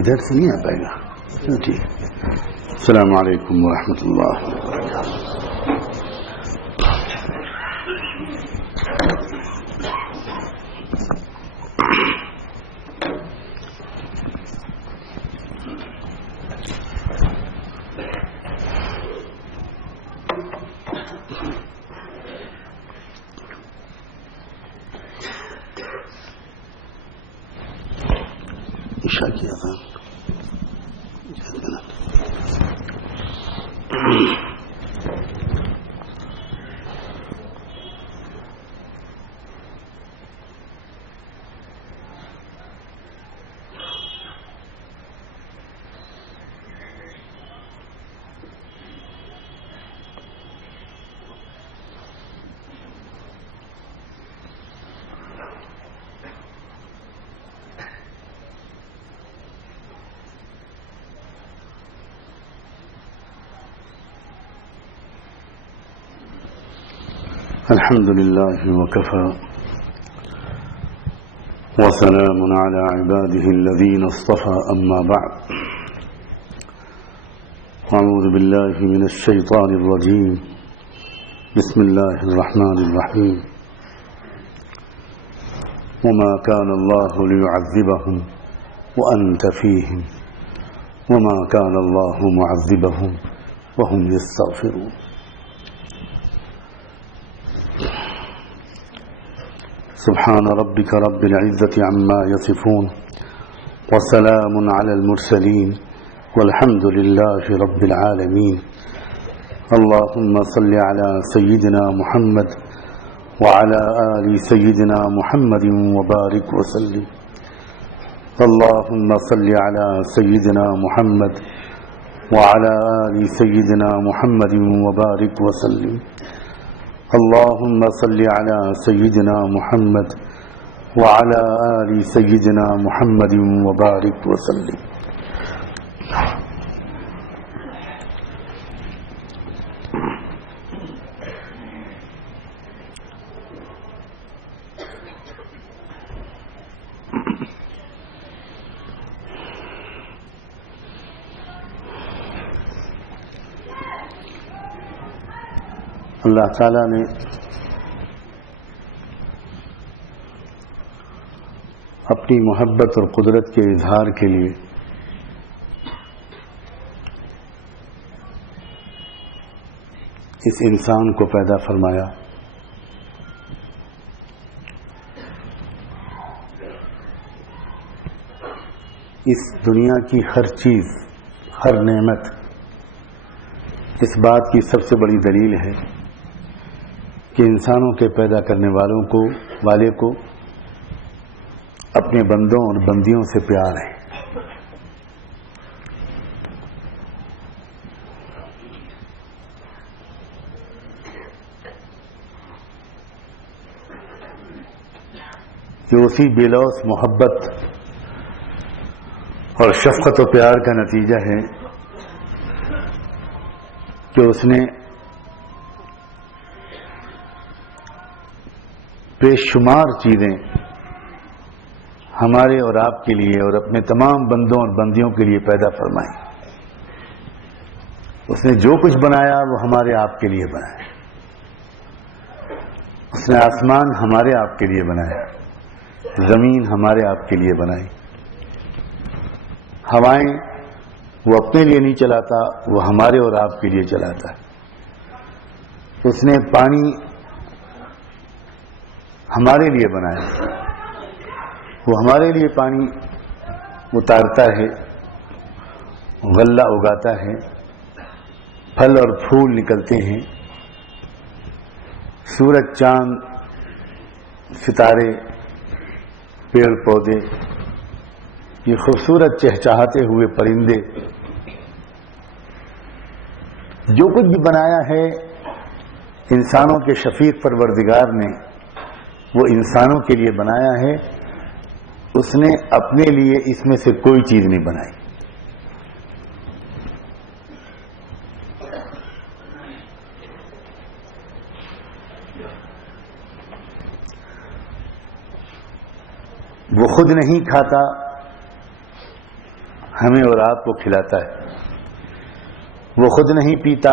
ادھر سے نہیں آ پائے گا. ٹھیک. السلام علیکم ورحمۃ اللہ. عشاء کیا تھا. الحمد لله وكفى وسلام على عباده الذين اصطفى أما بعد. أعوذ بالله من الشيطان الرجيم. بسم الله الرحمن الرحيم. وما كان الله ليعذبهم وأنت فيهم وما كان الله معذبهم وهم يستغفرون. سبحان ربك رب العزة عما يصفون وسلام على المرسلين والحمد لله رب العالمين. اللهم صل على سيدنا محمد وعلى آل سيدنا محمد وبارك وسلم. اللهم صل على سيدنا محمد وعلى آل سيدنا محمد وبارك وسلم. اللهم صل على سيدنا محمد وعلى آل سيدنا محمد وبارك وسلم. اللہ تعالیٰ نے اپنی محبت اور قدرت کے اظہار کے لیے اس انسان کو پیدا فرمایا. اس دنیا کی ہر چیز، ہر نعمت اس بات کی سب سے بڑی دلیل ہے کہ انسانوں کے پیدا کرنے والے کو اپنے بندوں اور بندیوں سے پیار ہے. جو اسی بے لوث محبت اور شفقت و پیار کا نتیجہ ہے کہ اس نے بے شمار چیزیں ہمارے اور آپ کے لیے اور اپنے تمام بندوں اور بندیوں کے لیے پیدا فرمائی. اس نے جو کچھ بنایا وہ ہمارے آپ کے لیے بنایا. اس نے آسمان ہمارے آپ کے لیے بنایا، زمین ہمارے آپ کے لیے بنائی. ہوائیں وہ اپنے لیے نہیں چلاتا، وہ ہمارے اور آپ کے لیے چلاتا. اس نے پانی ہمارے لیے بنایا، وہ ہمارے لیے پانی اتارتا ہے، غلہ اگاتا ہے، پھل اور پھول نکلتے ہیں، سورج، چاند، ستارے، پیڑ پودے، یہ خوبصورت چہچہاتے ہوئے پرندے، جو کچھ بھی بنایا ہے انسانوں کے شفیق پروردگار نے وہ انسانوں کے لیے بنایا ہے. اس نے اپنے لیے اس میں سے کوئی چیز نہیں بنائی. وہ خود نہیں کھاتا، ہمیں اور آپ کو کھلاتا ہے. وہ خود نہیں پیتا،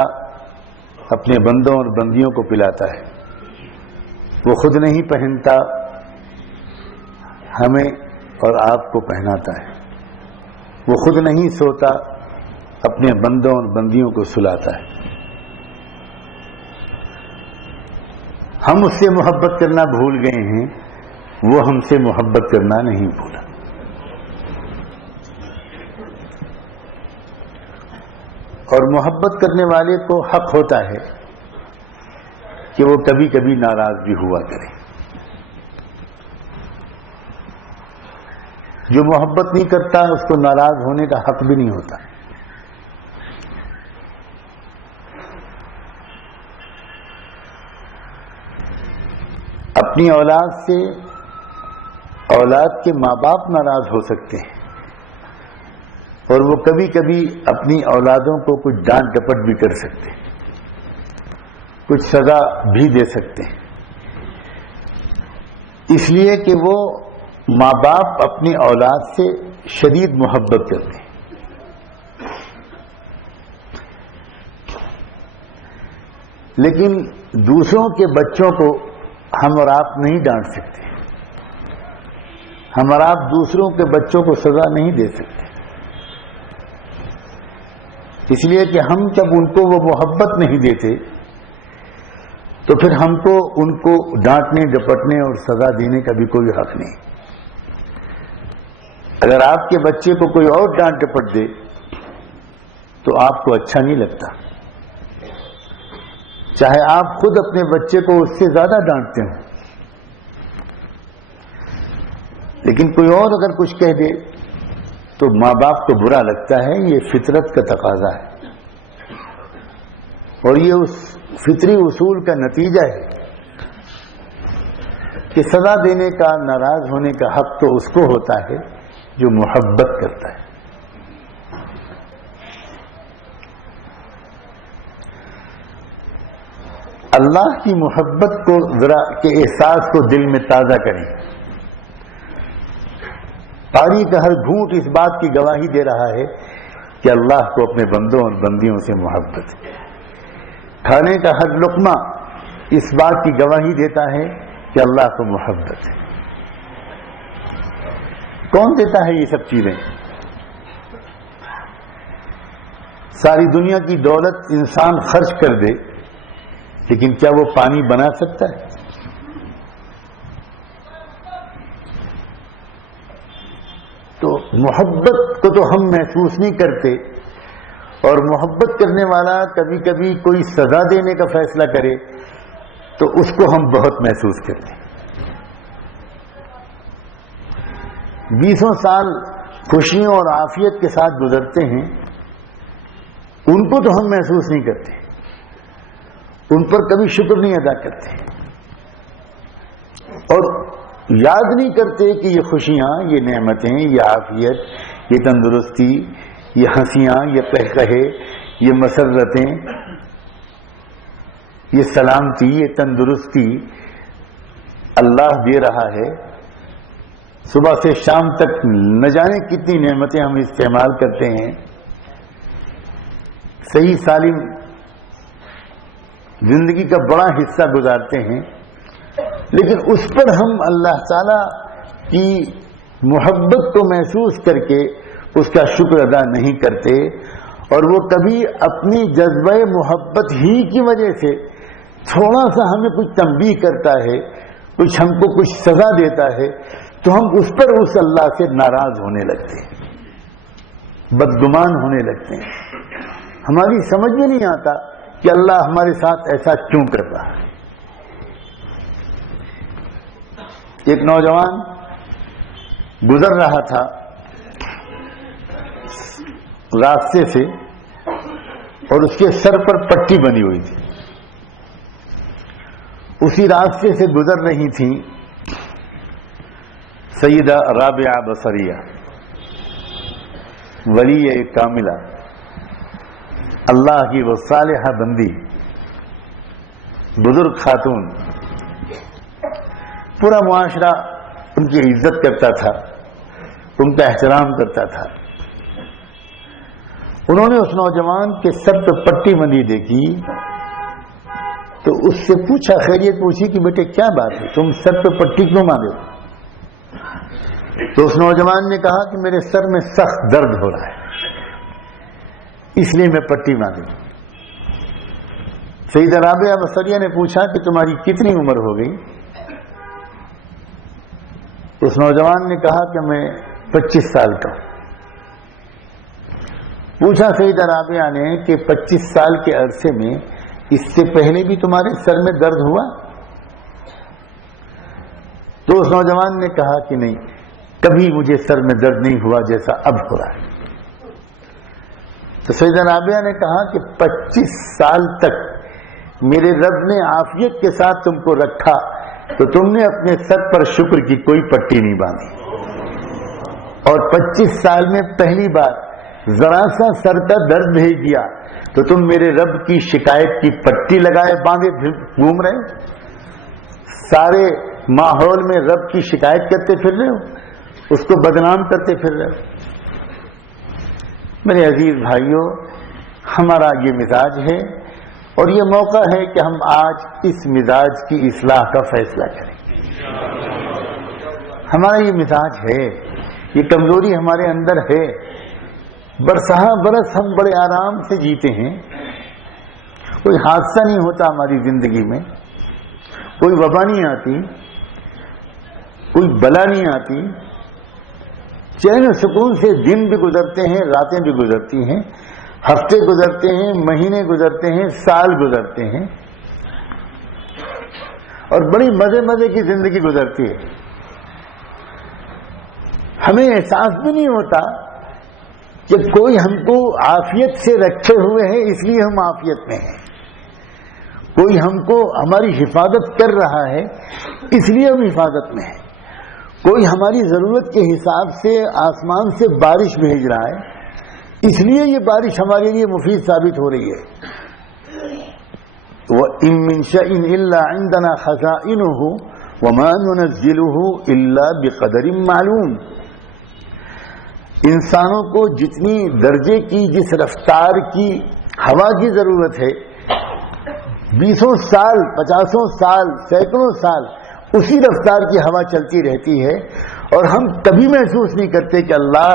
اپنے بندوں اور بندیوں کو پلاتا ہے. وہ خود نہیں پہنتا، ہمیں اور آپ کو پہناتا ہے. وہ خود نہیں سوتا، اپنے بندوں اور بندیوں کو سلاتا ہے. ہم اس سے محبت کرنا بھول گئے ہیں، وہ ہم سے محبت کرنا نہیں بھولا. اور محبت کرنے والے کو حق ہوتا ہے کہ وہ کبھی کبھی ناراض بھی ہوا کرے. جو محبت نہیں کرتا اس کو ناراض ہونے کا حق بھی نہیں ہوتا. اپنی اولاد سے اولاد کے ماں باپ ناراض ہو سکتے ہیں، اور وہ کبھی کبھی اپنی اولادوں کو کچھ ڈانٹ ڈپٹ بھی کر سکتے ہیں، کچھ سزا بھی دے سکتے ہیں، اس لیے کہ وہ ماں باپ اپنی اولاد سے شدید محبت کرتے ہیں. لیکن دوسروں کے بچوں کو ہم اور آپ نہیں ڈانٹ سکتے، ہم اور آپ دوسروں کے بچوں کو سزا نہیں دے سکتے، اس لیے کہ ہم جب ان کو وہ محبت نہیں دیتے تو پھر ہم کو ان کو ڈانٹنے ڈپٹنے اور سزا دینے کا بھی کوئی حق نہیں. اگر آپ کے بچے کو کوئی اور ڈانٹ ڈپٹ دے تو آپ کو اچھا نہیں لگتا، چاہے آپ خود اپنے بچے کو اس سے زیادہ ڈانٹتے ہوں. لیکن کوئی اور اگر کچھ کہہ دے تو ماں باپ کو برا لگتا ہے. یہ فطرت کا تقاضا ہے، اور یہ اس فطری اصول کا نتیجہ ہے کہ سزا دینے کا، ناراض ہونے کا حق تو اس کو ہوتا ہے جو محبت کرتا ہے. اللہ کی محبت کو ذرا کے احساس کو دل میں تازہ کریں. پانی کا ہر گھونٹ اس بات کی گواہی دے رہا ہے کہ اللہ کو اپنے بندوں اور بندیوں سے محبت ہے. کھانے کا ہر لقمہ اس بات کی گواہی دیتا ہے کہ اللہ کو محبت ہے. کون دیتا ہے یہ سب چیزیں؟ ساری دنیا کی دولت انسان خرچ کر دے، لیکن کیا وہ پانی بنا سکتا ہے؟ تو محبت کو تو ہم محسوس نہیں کرتے، اور محبت کرنے والا کبھی کبھی کوئی سزا دینے کا فیصلہ کرے تو اس کو ہم بہت محسوس کرتے ہیں. 20 سال خوشیوں اور عافیت کے ساتھ گزرتے ہیں، ان کو تو ہم محسوس نہیں کرتے، ان پر کبھی شکر نہیں ادا کرتے، اور یاد نہیں کرتے کہ یہ خوشیاں، یہ نعمتیں، یہ عافیت، یہ تندرستی، یہ ہنسیاں، یہ قہقہے، یہ مسرتیں، یہ سلامتی، یہ تندرستی اللہ دے رہا ہے. صبح سے شام تک نہ جانے کتنی نعمتیں ہم استعمال کرتے ہیں، صحیح سالم زندگی کا بڑا حصہ گزارتے ہیں، لیکن اس پر ہم اللہ تعالی کی محبت کو محسوس کر کے اس کا شکر ادا نہیں کرتے. اور وہ کبھی اپنی جذبہ محبت ہی کی وجہ سے تھوڑا سا ہمیں کچھ تنبیہ کرتا ہے، کچھ ہم کو کچھ سزا دیتا ہے، تو ہم اس پر اس اللہ سے ناراض ہونے لگتے ہیں، بدگمان ہونے لگتے ہیں. ہماری سمجھ میں نہیں آتا کہ اللہ ہمارے ساتھ ایسا کیوں کر رہا ہے. ایک نوجوان گزر رہا تھا راستے سے، اور اس کے سر پر پٹی بنی ہوئی تھی. اسی راستے سے گزر رہی تھیں سیدہ رابعہ بصریہ، ولی کاملہ، اللہ کی وہ صالحہ بندی، بزرگ خاتون. پورا معاشرہ ان کی عزت کرتا تھا، ان کا احترام کرتا تھا. انہوں نے اس نوجوان کے سر پہ پٹی بندھی دیکھی تو اس سے پوچھا، خیریت پوچھی کہ بیٹے کیا بات ہے، تم سر پہ پٹی کیوں باندھے ہو؟ تو اس نوجوان نے کہا کہ میرے سر میں سخت درد ہو رہا ہے، اس لیے میں پٹی باندھی۔ سیدہ رابعہ بصریہ نے پوچھا کہ تمہاری کتنی عمر ہو گئی؟ اس نوجوان نے کہا کہ میں 25 سال کا ہوں۔ پوچھا سیدہ رابعہ نے کہ 25 سال کے عرصے میں اس سے پہلے بھی تمہارے سر میں درد ہوا؟ تو اس نوجوان نے کہا کہ نہیں، کبھی مجھے سر میں درد نہیں ہوا جیسا اب ہو رہا ہے۔ تو سیدہ رابعہ نے کہا کہ 25 سال تک میرے رب نے عافیت کے ساتھ تم کو رکھا تو تم نے اپنے سر پر شکر کی کوئی پٹی نہیں باندھی، اور 25 سال میں پہلی بار ذرا سا سر کا درد بھیج دیا تو تم میرے رب کی شکایت کی پٹی لگائے باندھے گھوم رہے ہو، سارے ماحول میں رب کی شکایت کرتے پھر رہے ہو، اس کو بدنام کرتے پھر رہے ہو۔ میرے عزیز بھائیوں، ہمارا یہ مزاج ہے اور یہ موقع ہے کہ ہم آج اس مزاج کی اصلاح کا فیصلہ کریں۔ ہمارا یہ مزاج ہے، یہ کمزوری ہمارے اندر ہے۔ برسہ برس ہم بڑے آرام سے جیتے ہیں، کوئی حادثہ نہیں ہوتا ہماری زندگی میں، کوئی وبا نہیں آتی، کوئی بلا نہیں آتی، چین و سکون سے دن بھی گزرتے ہیں، راتیں بھی گزرتی ہیں، ہفتے گزرتے ہیں، مہینے گزرتے ہیں، سال گزرتے ہیں، اور بڑی مزے مزے کی زندگی گزرتی ہے۔ ہمیں احساس بھی نہیں ہوتا کہ کوئی ہم کو عافیت سے رکھے ہوئے ہیں، اس لیے ہم عافیت میں ہیں، کوئی ہم کو ہماری حفاظت کر رہا ہے اس لیے ہم حفاظت میں ہیں، کوئی ہماری ضرورت کے حساب سے آسمان سے بارش بھیج رہا ہے اس لیے یہ بارش ہمارے لیے مفید ثابت ہو رہی ہے۔ وَإِن مِّن شَيْءٍ إِلَّا عِندَنَا خَزَائِنُهُ وَمَا نُنَزِّلُهُ إِلَّا بِقَدَرٍ مَّعْلُومٍ۔ انسانوں کو جتنی درجے کی جس رفتار کی ہوا کی ضرورت ہے، 20 سال 50 سال سینکڑوں سال اسی رفتار کی ہوا چلتی رہتی ہے، اور ہم کبھی محسوس نہیں کرتے کہ اللہ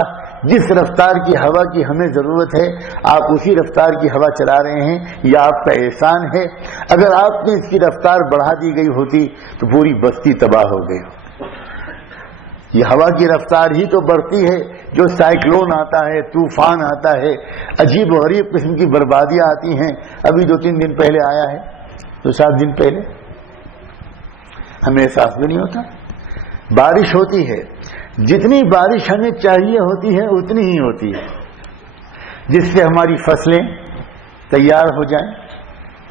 جس رفتار کی ہوا کی ہمیں ضرورت ہے آپ اسی رفتار کی ہوا چلا رہے ہیں، یا آپ کا احسان ہے۔ اگر آپ نے اس کی رفتار بڑھا دی گئی ہوتی تو پوری بستی تباہ ہو گئی۔ یہ ہوا کی رفتار ہی تو بڑھتی ہے جو سائیکلون آتا ہے، طوفان آتا ہے، عجیب و غریب قسم کی بربادیاں آتی ہیں۔ ابھی 2-3 دن پہلے آیا ہے، 2-7 دن پہلے، ہمیں احساس بھی نہیں ہوتا۔ بارش ہوتی ہے، جتنی بارش ہمیں چاہیے ہوتی ہے اتنی ہی ہوتی ہے، جس سے ہماری فصلیں تیار ہو جائیں،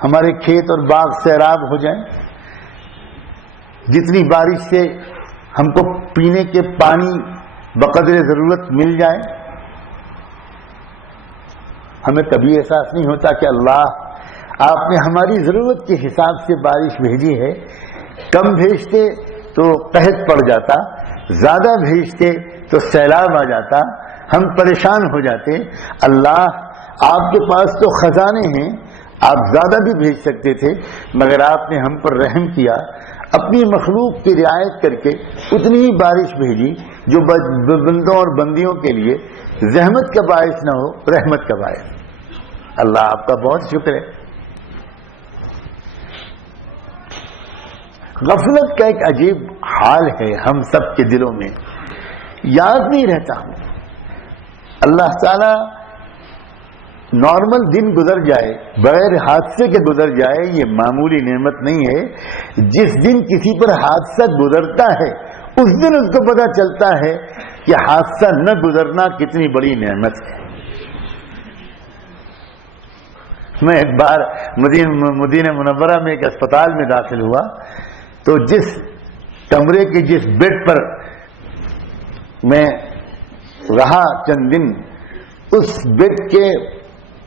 ہمارے کھیت اور باغ سیراب ہو جائیں، جتنی بارش سے ہم کو پینے کے پانی بقدر ضرورت مل جائے۔ ہمیں کبھی احساس نہیں ہوتا کہ اللہ آپ نے ہماری ضرورت کے حساب سے بارش بھیجی ہے، کم بھیجتے تو قحط پڑ جاتا، زیادہ بھیجتے تو سیلاب آ جاتا، ہم پریشان ہو جاتے۔ اللہ آپ کے پاس تو خزانے ہیں، آپ زیادہ بھی بھیج سکتے تھے، مگر آپ نے ہم پر رحم کیا، اپنی مخلوق کی رعایت کر کے اتنی ہی بارش بھیجی جو بندوں اور بندیوں کے لیے زحمت کا باعث نہ ہو، رحمت کا باعث۔ اللہ آپ کا بہت شکر ہے۔ غفلت کا ایک عجیب حال ہے ہم سب کے دلوں میں، یاد نہیں رہتا۔ اللہ تعالی نارمل دن گزر جائے، بغیر حادثے کے گزر جائے، یہ معمولی نعمت نہیں ہے۔ جس دن کسی پر حادثہ گزرتا ہے اس دن اس کو پتہ چلتا ہے کہ حادثہ نہ گزرنا کتنی بڑی نعمت ہے۔ میں ایک بار مدینہ منورہ میں ایک اسپتال میں داخل ہوا تو جس کمرے کے جس بیڈ پر میں رہا چند دن، اس بیڈ کے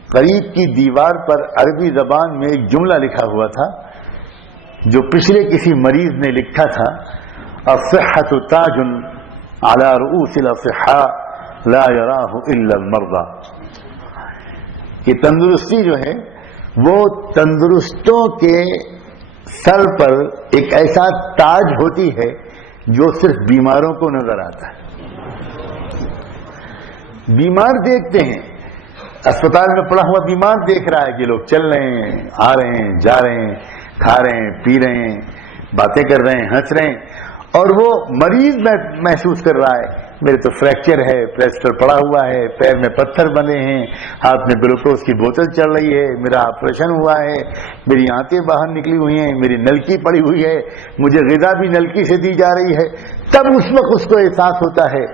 قریب کی دیوار پر عربی زبان میں ایک جملہ لکھا ہوا تھا جو پچھلے کسی مریض نے لکھا تھا، الصحۃ تاج علی رؤوس الاصحاء لا یراہ الا المرضى۔ کہ تندرستی جو ہے وہ تندرستوں کے سر پر ایک ایسا تاج ہوتی ہے جو صرف بیماروں کو نظر آتا ہے. بیمار دیکھتے ہیں، اسپتال میں پڑا ہوا بیمار دیکھ رہا ہے کہ لوگ چل رہے ہیں، آ رہے ہیں، جا رہے ہیں، کھا رہے ہیں، پی رہے ہیں، باتیں کر رہے ہیں، ہنس رہے ہیں، اور وہ مریض محسوس کر رہا ہے میرے تو فریکچر ہے، پلاسٹر پڑا ہوا ہے، پیر میں پتھر بندھے ہیں، ہاتھ میں گلوکوز کی بوتل چل رہی ہے، میرا آپریشن ہوا ہے، میری آنتیں باہر نکلی ہوئی ہیں، میری نلکی پڑی ہوئی ہے، مجھے غذا بھی نلکی سے دی جا رہی ہے. تب اس وقت اس کو احساس ہوتا ہے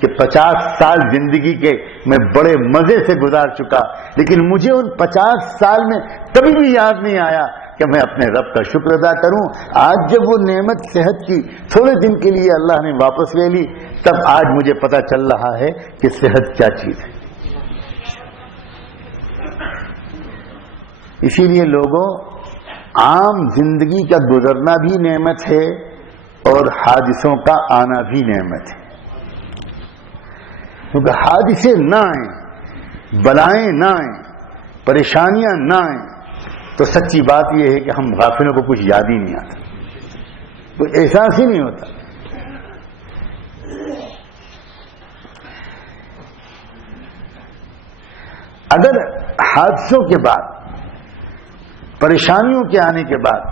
کہ 50 سال زندگی کے میں بڑے مزے سے گزار چکا، لیکن مجھے ان 50 سال میں کبھی بھی یاد نہیں آیا کہ میں اپنے رب کا شکر ادا کروں. آج جب وہ نعمت صحت کی تھوڑے دن کے لیے اللہ نے واپس لے لی، تب آج مجھے پتا چل رہا ہے کہ صحت کیا چیز ہے. اسی لیے لوگوں، عام زندگی کا گزرنا بھی نعمت ہے اور حادثوں کا آنا بھی نعمت ہے. کیونکہ حادثے نہ آئیں، بلائیں نہ آئیں، پریشانیاں نہ آئیں تو سچی بات یہ ہے کہ ہم غافلوں کو کچھ یاد ہی نہیں آتا، کوئی احساس ہی نہیں ہوتا. اگر حادثوں کے بعد، پریشانیوں کے آنے کے بعد،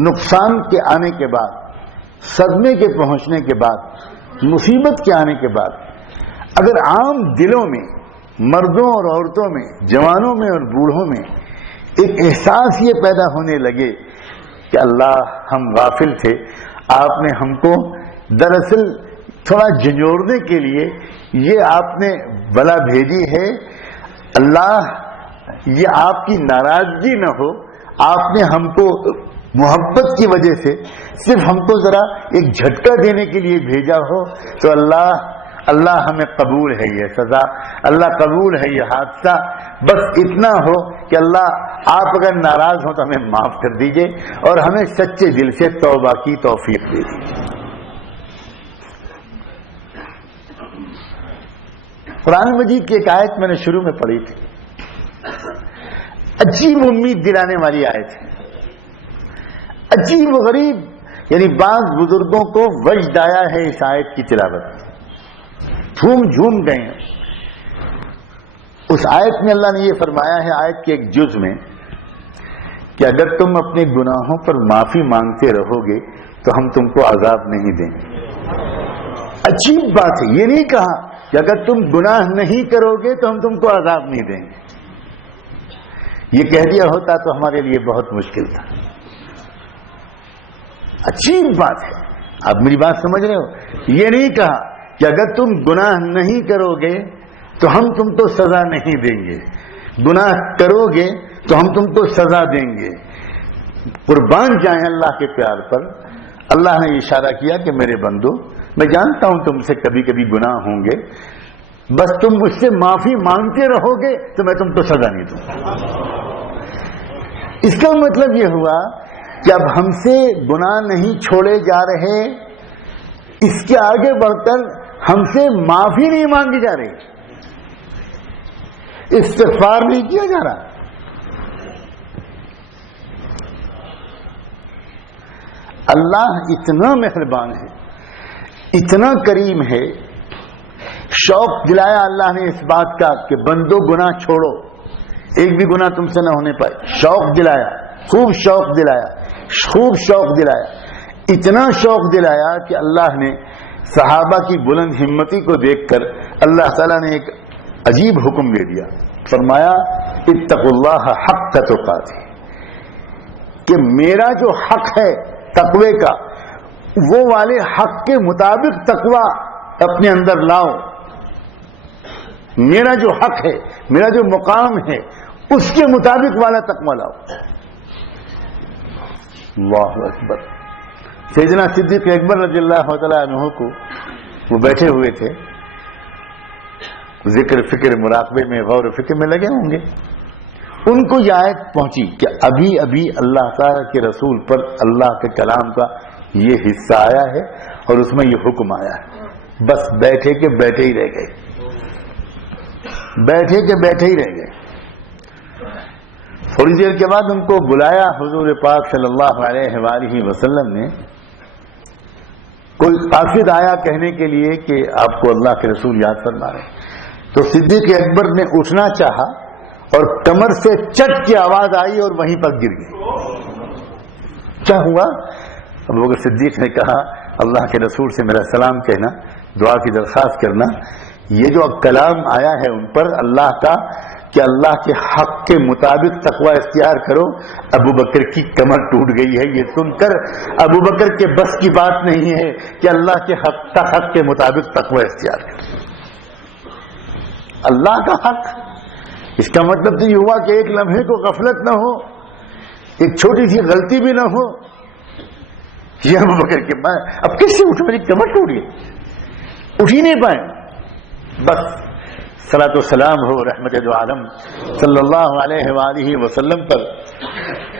نقصان کے آنے کے بعد، صدمے کے پہنچنے کے بعد، مصیبت کے آنے کے بعد اگر عام دلوں میں، مردوں اور عورتوں میں، جوانوں میں اور بوڑھوں میں ایک احساس یہ پیدا ہونے لگے کہ اللہ ہم غافل تھے، آپ نے ہم کو دراصل تھوڑا جھنجھوڑنے کے لیے یہ آپ نے بلا بھیجی ہے، اللہ یہ آپ کی ناراضگی نہ ہو، آپ نے ہم کو محبت کی وجہ سے صرف ہم کو ذرا ایک جھٹکا دینے کے لیے بھیجا ہو، تو اللہ ہمیں قبول ہے یہ سزا، اللہ قبول ہے یہ حادثہ. بس اتنا ہو کہ اللہ آپ اگر ناراض ہو تو ہمیں معاف کر دیجئے اور ہمیں سچے دل سے توبہ کی توفیق دے دیجئے. قرآن مجید کی ایک آیت میں نے شروع میں پڑھی تھی، عجیب امید دلانے والی آیت ہے، عجیب و غریب. یعنی بعض بزرگوں کو وجد آیا ہے اس آیت کی تلاوت، جھوم گئے ہیں. اس آیت میں اللہ نے یہ فرمایا ہے، آیت کے ایک جز میں، کہ اگر تم اپنے گناہوں پر معافی مانگتے رہو گے تو ہم تم کو عذاب نہیں دیں گے. عجیب بات ہے، یہ نہیں کہا کہ اگر تم گناہ نہیں کرو گے تو ہم تم کو عذاب نہیں دیں گے. یہ کہہ دیا ہوتا تو ہمارے لیے بہت مشکل تھا. عجیب بات ہے، آپ میری بات سمجھ رہے ہو؟ یہ نہیں کہا کہ اگر تم گناہ نہیں کرو گے تو ہم تم کو سزا نہیں دیں گے، گناہ کرو گے تو ہم تم کو سزا دیں گے. قربان جائیں اللہ کے پیار پر. اللہ نے اشارہ کیا کہ میرے بندو، میں جانتا ہوں تم سے کبھی کبھی گناہ ہوں گے، بس تم مجھ سے معافی مانگتے رہو گے تو میں تم کو سزا نہیں دوں. اس کا مطلب یہ ہوا کہ اب ہم سے گناہ نہیں چھوڑے جا رہے، اس کے آگے بڑھ کر ہم سے معافی نہیں مانگی جا رہی، استغفار نہیں کیا جا رہا. اللہ اتنا مہربان ہے، اتنا کریم ہے. شوق دلایا اللہ نے اس بات کا کہ بندو گناہ چھوڑو، ایک بھی گناہ تم سے نہ ہونے پائے. شوق دلایا، خوب شوق دلایا، خوب شوق دلایا. اتنا شوق دلایا کہ اللہ نے صحابہ کی بلند ہمتی کو دیکھ کر اللہ تعالیٰ نے ایک عجیب حکم دے دیا. فرمایا اتقوا اللہ حق تقاتے، کہ میرا جو حق ہے تقوی کا، وہ والے حق کے مطابق تقوی اپنے اندر لاؤ. میرا جو حق ہے، میرا جو مقام ہے، اس کے مطابق والا تقوی لاؤ. اللہ اکبر. سیدنا صدیق اکبر رضی اللہ تعالیٰ عنہ کو، وہ بیٹھے ہوئے تھے، ذکر فکر مراقبے میں، غور و فکر میں لگے ہوں گے. ان کو یہ آیت پہنچی کہ ابھی ابھی اللہ تعالیٰ کے رسول پر اللہ کے کلام کا یہ حصہ آیا ہے اور اس میں یہ حکم آیا ہے. بس بیٹھے کے بیٹھے ہی رہ گئے، بیٹھے کے بیٹھے ہی رہ گئے. تھوڑی دیر کے بعد ان کو بلایا حضور پاک صلی اللہ علیہ وآلہ وسلم نے. کوئی قاصد آیا کہنے کے لیے کہ آپ کو اللہ کے رسول یاد فرما رہے ہیں. تو صدیق اکبر نے اٹھنا چاہا اور کمر سے چٹ کی آواز آئی اور وہیں پر گر گئی. کیا ہوا؟ ابو بکر صدیق نے کہا اللہ کے رسول سے میرا سلام کہنا, دعا کی درخواست کرنا. یہ جو اب کلام آیا ہے ان پر اللہ کا کہ اللہ کے حق کے مطابق تقوی اختیار کرو, ابو بکر کی کمر ٹوٹ گئی ہے. یہ سن کر ابو بکر کے بس کی بات نہیں ہے کہ اللہ کے حق کے مطابق تقوی اختیار کرو. اللہ کا حق, اس کا مطلب تو یہ ہوا کہ ایک لمحے کو غفلت نہ ہو, ایک چھوٹی سی غلطی بھی نہ ہو. یہ ابو بکر کے بعد اب کس سے اٹھ, میری کمر ٹوٹ گئی, اٹھ ہی نہیں پائے. بس صلاۃ و سلام ہو رحمت دو عالم صلی اللہ علیہ وآلہ وسلم پر.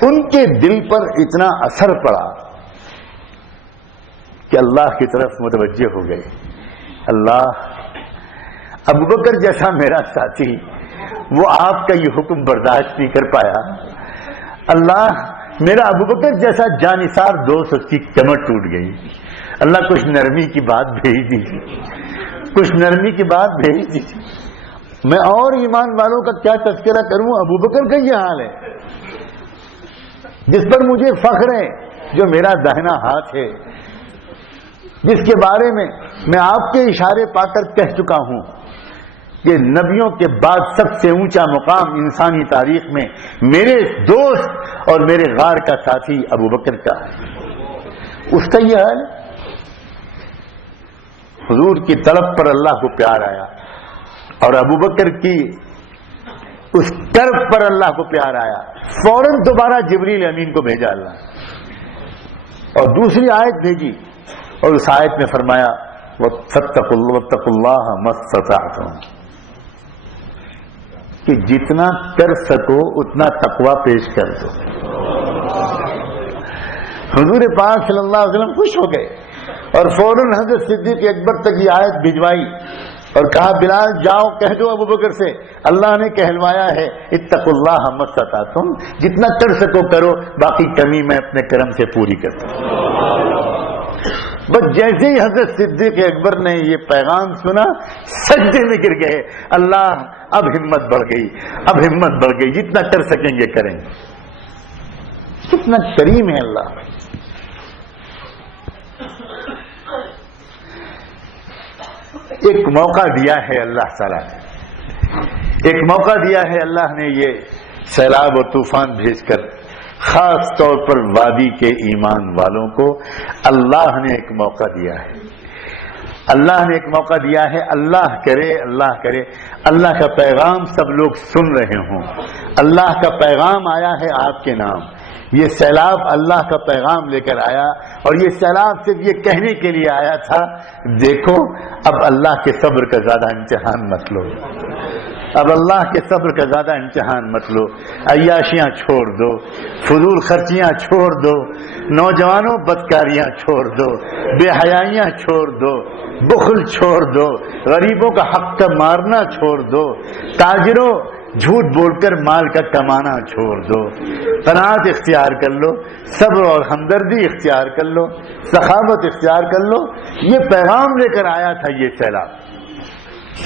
ان کے دل پر اتنا اثر پڑا کہ اللہ کی طرف متوجہ ہو گئے. اللہ, ابو بکر جیسا میرا ساتھی وہ آپ کا یہ حکم برداشت نہیں کر پایا. اللہ, میرا ابو بکر جیسا جانثار دوست, اس کی کمر ٹوٹ گئی. اللہ کچھ نرمی کی بات بھیج دیجیے, کچھ نرمی کی بات بھیج دیجیے. میں اور ایمان والوں کا کیا تذکرہ کروں, ابو بکر کا یہ حال ہے جس پر مجھے فخر ہے, جو میرا داہنا ہاتھ ہے, جس کے بارے میں آپ کے اشارے پا کر کہہ چکا ہوں کہ نبیوں کے بعد سب سے اونچا مقام انسانی تاریخ میں میرے دوست اور میرے غار کا ساتھی ابو بکر کا ہے. اس کا یہ حال, حضور کی طلب پر اللہ کو پیار آیا, اور ابو بکر کی اس طرف پر اللہ کو پیار آیا. فوراً دوبارہ جبریل امین کو بھیجا اللہ, اور دوسری آیت بھیجی, اور اس آیت میں فرمایا وَاتَّقُوا اللَّهَ مَا اسْتَطَعْتُمْ, کہ جتنا کر سکو اتنا تقوی پیش کر دو. حضور پاک صلی اللہ علیہ وسلم خوش ہو گئے اور فوراً حضرت صدیق اکبر تک یہ آیت بھجوائی اور کہا بلال جاؤ کہہ دو ابو بکر سے اللہ نے کہلوایا ہے اتقوا اللہ ما استطعتم, جتنا کر سکو کرو, باقی کمی میں اپنے کرم سے پوری کرتا ہوں. بس جیسے ہی حضرت صدیق اکبر نے یہ پیغام سنا سجدے میں گر گئے. اللہ, اب ہمت بڑھ گئی, اب ہمت بڑھ گئی, جتنا کر سکیں گے کریں گے. کتنا کریم ہے اللہ. ایک موقع دیا ہے اللہ تعالیٰ نے, ایک موقع دیا ہے اللہ نے یہ سیلاب و طوفان بھیج کر, خاص طور پر وادی کے ایمان والوں کو اللہ نے ایک موقع دیا ہے. اللہ نے ایک موقع دیا ہے. اللہ کرے اللہ کا پیغام سب لوگ سن رہے ہوں. اللہ کا پیغام آیا ہے آپ کے نام. یہ سیلاب اللہ کا پیغام لے کر آیا, اور یہ سیلاب صرف یہ کہنے کے لیے آیا تھا دیکھو اب اللہ کے صبر کا زیادہ امتحان مت لو, اب اللہ کے صبر کا زیادہ امتحان مت لو. عیاشیاں چھوڑ دو, فضول خرچیاں چھوڑ دو, نوجوانوں بدکاریاں چھوڑ دو, بے حیائیاں چھوڑ دو, بخل چھوڑ دو, غریبوں کا حق کا مارنا چھوڑ دو, تاجروں جھوٹ بول کر مال کا کمانا چھوڑ دو, قناعت اختیار کر لو, صبر اور ہمدردی اختیار کر لو, سخاوت اختیار کر لو. یہ پیغام لے کر آیا تھا یہ سیلاب.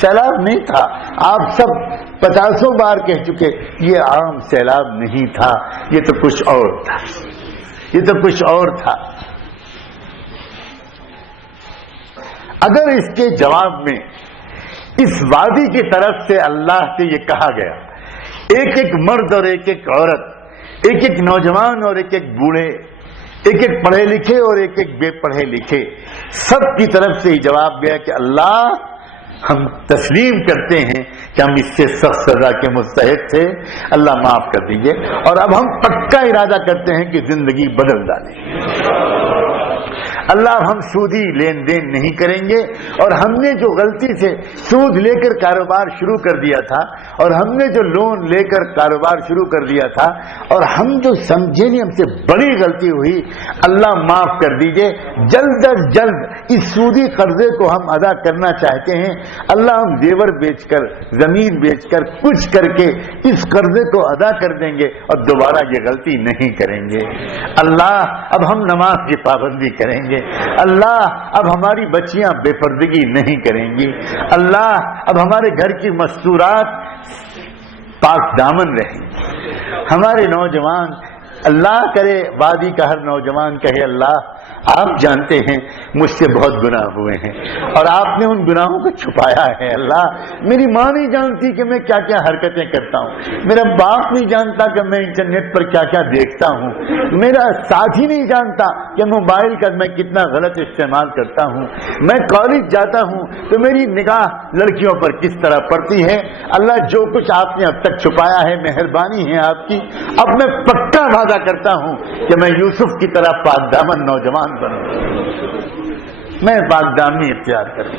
سیلاب نہیں تھا, آپ سب 50 بار کہہ چکے, یہ عام سیلاب نہیں تھا, یہ تو کچھ اور تھا, یہ تو کچھ اور تھا. اگر اس کے جواب میں اس وادی کی طرف سے اللہ سے یہ کہا گیا, ایک ایک مرد اور ایک ایک عورت, ایک ایک نوجوان اور ایک ایک بوڑھے, ایک ایک پڑھے لکھے اور ایک ایک بے پڑھے لکھے, سب کی طرف سے یہ جواب گیا کہ اللہ ہم تسلیم کرتے ہیں کہ ہم اس سے سخت سزا کے مستحق تھے, اللہ معاف کر دیجئے, اور اب ہم پکا ارادہ کرتے ہیں کہ زندگی بدل ڈالیں. اللہ ہم سودی لین دین نہیں کریں گے، اور ہم نے جو غلطی سے سود لے کر کاروبار شروع کر دیا تھا، اور ہم نے جو لون لے کر کاروبار شروع کر دیا تھا، اور ہم جو سمجھے نہیں ہم سے بڑی غلطی ہوئی، اللہ معاف کر دیجئے، جلد از جلد اس سودی قرضے کو ہم ادا کرنا چاہتے ہیں۔ اللہ ہم زیور بیچ کر، زمین بیچ کر، کچھ کر کے اس قرضے کو ادا کر دیں گے اور دوبارہ یہ غلطی نہیں کریں گے۔ اللہ اب ہم نماز کی پابندی کریں گے، اللہ اب ہماری بچیاں بے پردگی نہیں کریں گی، اللہ اب ہمارے گھر کی مستورات پاک دامن رہیں گی، ہمارے نوجوان، اللہ کرے وادی کا ہر نوجوان کہے اللہ آپ جانتے ہیں مجھ سے بہت گناہ ہوئے ہیں اور آپ نے ان گناہوں کو چھپایا ہے، اللہ میری ماں نہیں جانتی کہ میں کیا کیا حرکتیں کرتا ہوں، میرا باپ نہیں جانتا کہ میں انٹرنیٹ پر کیا کیا دیکھتا ہوں، میرا ساتھی نہیں جانتا کہ موبائل کا میں کتنا غلط استعمال کرتا ہوں، میں کالج جاتا ہوں تو میری نگاہ لڑکیوں پر کس طرح پڑتی ہے۔ اللہ جو کچھ آپ نے اب تک چھپایا ہے مہربانی ہے آپ کی، اب میں پکا وعدہ کرتا ہوں کہ میں یوسف کی طرح پاک دامن نوجوان بنوں، میں پاک دامنی اختیار کروں۔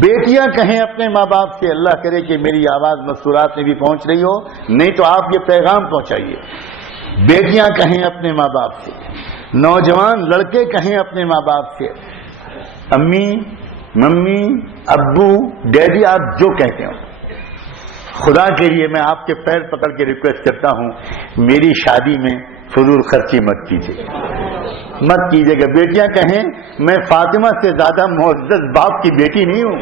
بیٹیاں کہیں اپنے ماں باپ سے، اللہ کرے کہ میری آواز مستورات میں بھی پہنچ رہی ہو، نہیں تو آپ یہ پیغام پہنچائیے، بیٹیاں کہیں اپنے ماں باپ سے، نوجوان لڑکے کہیں اپنے ماں باپ سے، امی، ممی، ابو، ڈیڈی، آپ جو کہتے ہو، خدا کے لیے میں آپ کے پیر پکڑ کے ریکویسٹ کرتا ہوں میری شادی میں فضول خرچی مت کیجیے، مت کیجیے گا۔ بیٹیاں کہیں میں فاطمہ سے زیادہ معزز باپ کی بیٹی نہیں ہوں،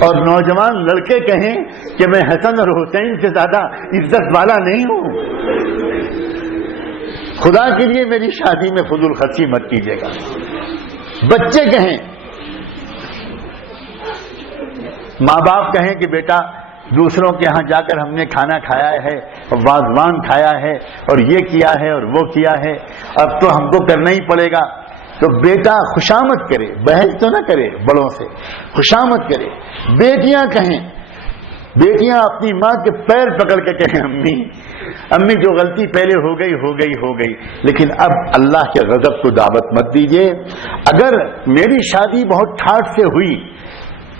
اور نوجوان لڑکے کہیں کہ میں حسن اور حسین سے زیادہ عزت والا نہیں ہوں۔ خدا کے لیے میری شادی میں فضول خرچی مت کیجیے گا۔ بچے کہیں، ماں باپ کہیں کہ بیٹا دوسروں کے ہاں جا کر ہم نے کھانا کھایا ہے، وازوان کھایا ہے، اور یہ کیا ہے اور وہ کیا ہے، اب تو ہم کو کرنا ہی پڑے گا، تو بیٹا خوشامد کرے، بحث تو نہ کرے، بڑوں سے خوشامد کرے۔ بیٹیاں کہیں، بیٹیاں اپنی ماں کے پیر پکڑ کے کہیں امی، امی جو غلطی پہلے ہو گئی، لیکن اب اللہ کے غضب کو دعوت مت دیجیے۔ اگر میری شادی بہت ٹھاٹ سے ہوئی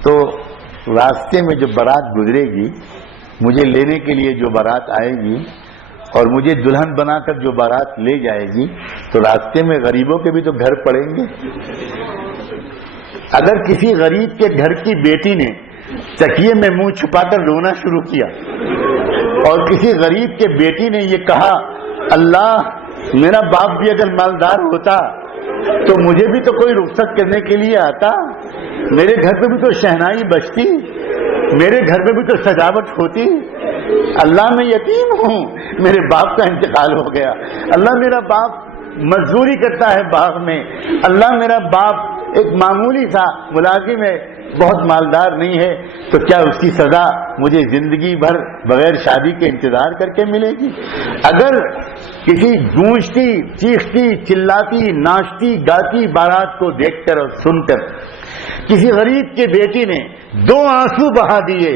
تو راستے میں جو بارات گزرے گی، مجھے لینے کے لیے جو بارات آئے گی اور مجھے دلہن بنا کر جو بارات لے جائے گی، تو راستے میں غریبوں کے بھی تو گھر پڑیں گے۔ اگر کسی غریب کے گھر کی بیٹی نے تکیے میں منہ چھپا کر رونا شروع کیا اور کسی غریب کے بیٹی نے یہ کہا اللہ میرا باپ بھی اگر مالدار ہوتا تو مجھے بھی تو کوئی رخصت کرنے کے لیے آتا، میرے گھر پہ بھی تو شہنائی بجتی، میرے گھر پہ بھی تو سجاوٹ ہوتی، اللہ میں یتیم ہوں، میرے باپ کا انتقال ہو گیا، اللہ میرا باپ مزدوری کرتا ہے باغ میں، اللہ میرا باپ ایک معمولی سا ملازم ہے، بہت مالدار نہیں ہے، تو کیا اس کی سزا مجھے زندگی بھر بغیر شادی کے انتظار کر کے ملے گی؟ اگر کسی گونجتی، چیختی، چلاتی، ناچتی، گاتی بارات کو دیکھ کر اور سن کر کسی غریب کی بیٹی نے 2 آنسو بہا دیے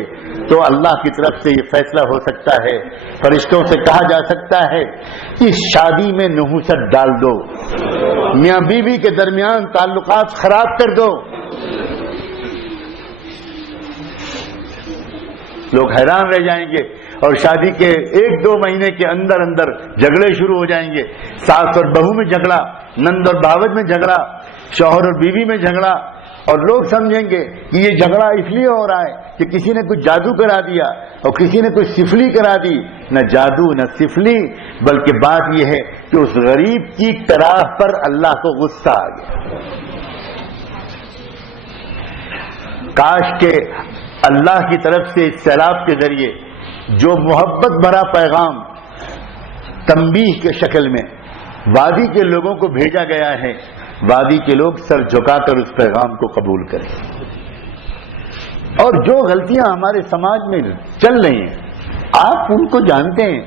تو اللہ کی طرف سے یہ فیصلہ ہو سکتا ہے، فرشتوں سے کہا جا سکتا ہے اس شادی میں نحوست ڈال دو، میاں بیوی کے درمیان تعلقات خراب کر دو۔ لوگ حیران رہ جائیں گے اور شادی کے 1-2 مہینے کے اندر اندر جھگڑے شروع ہو جائیں گے، ساس اور بہو میں جھگڑا، نند اور بھاوج میں جھگڑا، شوہر اور بیوی میں جھگڑا، اور لوگ سمجھیں گے کہ یہ جھگڑا اس لیے ہو رہا ہے کہ کسی نے کچھ جادو کرا دیا اور کسی نے کچھ سفلی کرا دی۔ نہ جادو نہ سفلی، بلکہ بات یہ ہے کہ اس غریب کی طرح پر اللہ کو غصہ آ گیا۔ کاش کہ اللہ کی طرف سے اس سیلاب کے ذریعے جو محبت بھرا پیغام تنبیہ کے شکل میں وادی کے لوگوں کو بھیجا گیا ہے، وادی کے لوگ سر جھکا کر اس پیغام کو قبول کریں، اور جو غلطیاں ہمارے سماج میں چل رہی ہیں آپ ان کو جانتے ہیں۔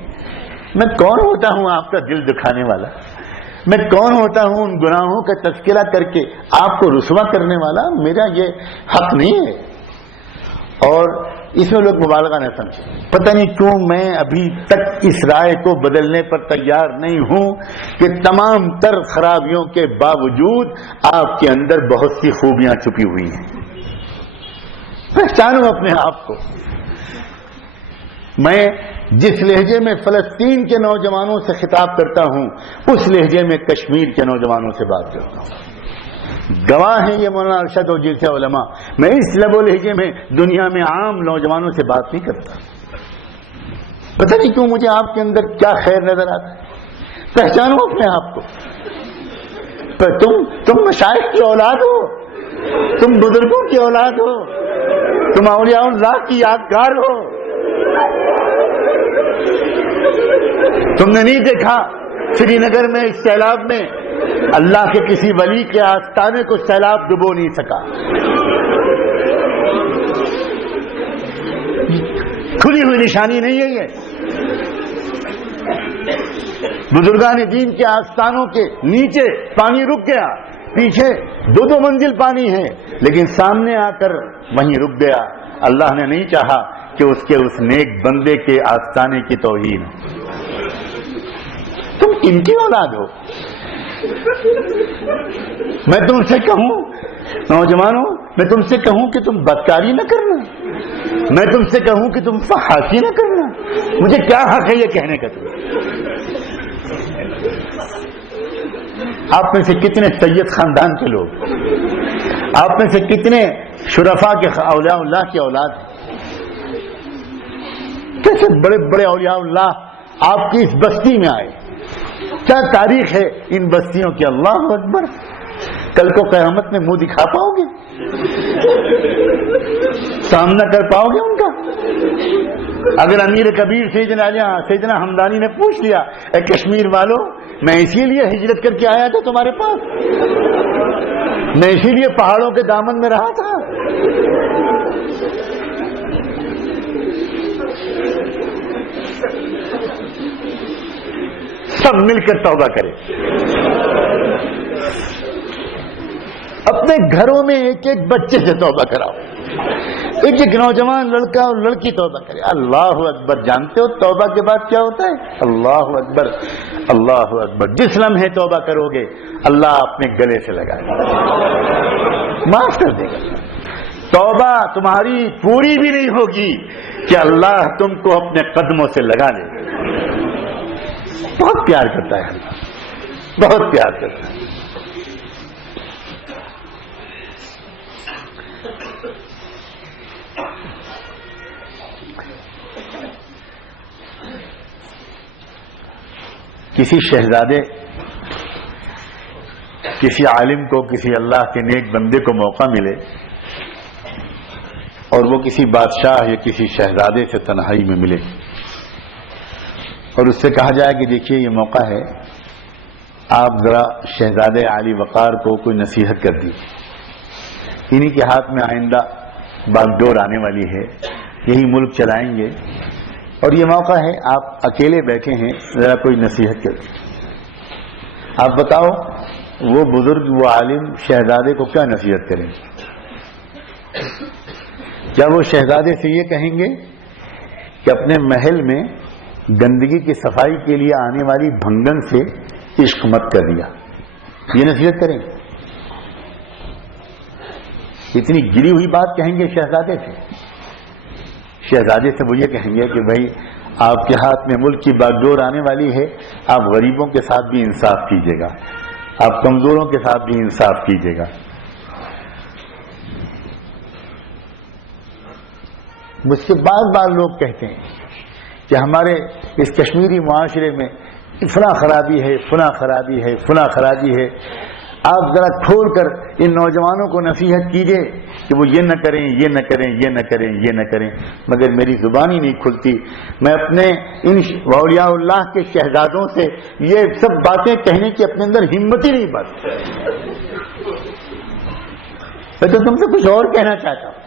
میں کون ہوتا ہوں آپ کا دل دکھانے والا؟ میں کون ہوتا ہوں ان گناہوں کا تذکرہ کر کے آپ کو رسوا کرنے والا؟ میرا یہ حق نہیں ہے۔ اور اس میں لوگ مبالغہ نہ سمجھیں. پتہ نہیں کیوں میں ابھی تک اس رائے کو بدلنے پر تیار نہیں ہوں کہ تمام تر خرابیوں کے باوجود آپ کے اندر بہت سی خوبیاں چھپی ہوئی ہیں. پہچانو اپنے آپ کو. میں جس لہجے میں فلسطین کے نوجوانوں سے خطاب کرتا ہوں اس لہجے میں کشمیر کے نوجوانوں سے بات کرتا ہوں. گواہ ہیں یہ مولانا ارشد اور جیسے علماء. میں اس لب و لہجے میں دنیا میں عام نوجوانوں سے بات نہیں کرتا. پتہ نہیں کیوں مجھے آپ کے اندر کیا خیر نظر آتا ہے. پہچانو اپنے آپ کو. تم مشائخ کی اولاد ہو, تم بزرگوں کی اولاد ہو, تم اولیاء اللہ کی یادگار ہو. تم نے نہیں دیکھا سری نگر میں اس سیلاب میں اللہ کے کسی ولی کے آستانے کو سیلاب ڈبو نہیں سکا. کھلی ہوئی نشانی نہیں ہے یہ. بزرگان دین کے آستانوں کے نیچے پانی رک گیا, پیچھے 2 منزل پانی ہے, لیکن سامنے آ کر وہیں رک گیا. اللہ نے نہیں چاہا کہ اس کے اس نیک بندے کے آستانے کی توہین. تم کن کی اولاد ہو؟ میں تم سے کہوں نوجوانوں, میں تم سے کہوں کہ تم بدکاری نہ کرنا, میں تم سے کہوں کہ تم فحاشی نہ کرنا, مجھے کیا حق ہے یہ کہنے کا؟ تم آپ میں سے کتنے سید خاندان کے لوگ, آپ میں سے کتنے شرفاء کے اولیاء اللہ کی اولاد ہیں؟ کیسے بڑے بڑے اولیاء اللہ آپ کی اس بستی میں آئے؟ کیا تاریخ ہے ان بستیوں کی؟ اللہ اکبر. کل کو قیامت میں منہ دکھا پاؤ گے؟ سامنا کر پاؤ گے ان کا؟ اگر امیر کبیر سیدنا ہمدانی نے پوچھ لیا, اے کشمیر والوں, میں اسی لیے ہجرت کر کے آیا تھا تمہارے پاس, میں اسی لیے پہاڑوں کے دامن میں رہا تھا. سب مل کر توبہ کرے. اپنے گھروں میں ایک ایک بچے سے توبہ کراؤ, ایک ایک نوجوان لڑکا اور لڑکی توبہ کرے. اللہ اکبر. جانتے ہو توبہ کے بعد کیا ہوتا ہے؟ اللہ اکبر, اللہ اکبر. جس لمحے توبہ کرو گے اللہ اپنے گلے سے لگائے گا, معاف کر دے گا. توبہ تمہاری پوری بھی نہیں ہوگی کہ اللہ تم کو اپنے قدموں سے لگا لے گا. بہت پیار کرتا ہے اللہ, بہت پیار کرتا ہے. کسی شہزادے, کسی عالم کو, کسی اللہ کے نیک بندے کو موقع ملے اور وہ کسی بادشاہ یا کسی شہزادے سے تنہائی میں ملے اور اس سے کہا جائے کہ دیکھیے یہ موقع ہے, آپ ذرا شہزادے عالی وقار کو کوئی نصیحت کر دیجیے, انہی کے ہاتھ میں آئندہ باغ ڈور آنے والی ہے, یہی ملک چلائیں گے, اور یہ موقع ہے آپ اکیلے بیٹھے ہیں, ذرا کوئی نصیحت کر دیجیے. آپ بتاؤ وہ بزرگ, وہ عالم شہزادے کو کیا نصیحت کریں گے؟ کیا وہ شہزادے سے یہ کہیں گے کہ اپنے محل میں گندگی کی صفائی کے لیے آنے والی بھنگن سے عشق مت کر دیا, یہ نصیحت کریں گے؟ اتنی گری ہوئی بات کہیں گے شہزادے سے؟ شہزادے سے وہ یہ کہیں گے کہ بھائی آپ کے ہاتھ میں ملک کی باغ ڈور آنے والی ہے, آپ غریبوں کے ساتھ بھی انصاف کیجیے گا, آپ کمزوروں کے ساتھ بھی انصاف کیجیے گا. مجھ سے بار بار لوگ کہتے ہیں کہ ہمارے اس کشمیری معاشرے میں فلاں خرابی ہے, فلاں خرابی ہے, فلاں خرابی ہے. آپ ذرا کھول کر ان نوجوانوں کو نصیحت کیجئے کہ وہ یہ نہ کریں, یہ نہ کریں, یہ نہ کریں, یہ نہ کریں. مگر میری زبان ہی نہیں کھلتی. میں اپنے ان اولیاء اللہ کے شہزادوں سے یہ سب باتیں کہنے کی اپنے اندر ہمت ہی نہیں بڑھتی. میں تو تم سے کچھ اور کہنا چاہتا ہوں,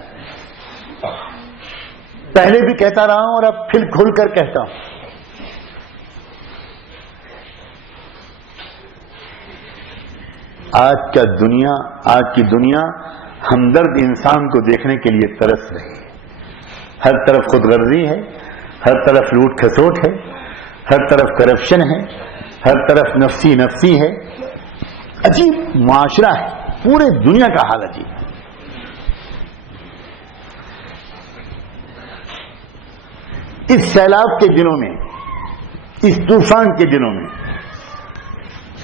پہلے بھی کہتا رہا ہوں اور اب پھر کھل کر کہتا ہوں. آج کی دنیا ہمدرد انسان کو دیکھنے کے لیے ترس رہی ہے. ہر طرف خود غرضی ہے، ہر طرف لوٹ کھسوٹ ہے، ہر طرف کرپشن ہے، ہر طرف نفسی نفسی ہے. عجیب معاشرہ ہے، پورے دنیا کا حال عجیب. اس سیلاب کے دنوں میں، اس طوفان کے دنوں میں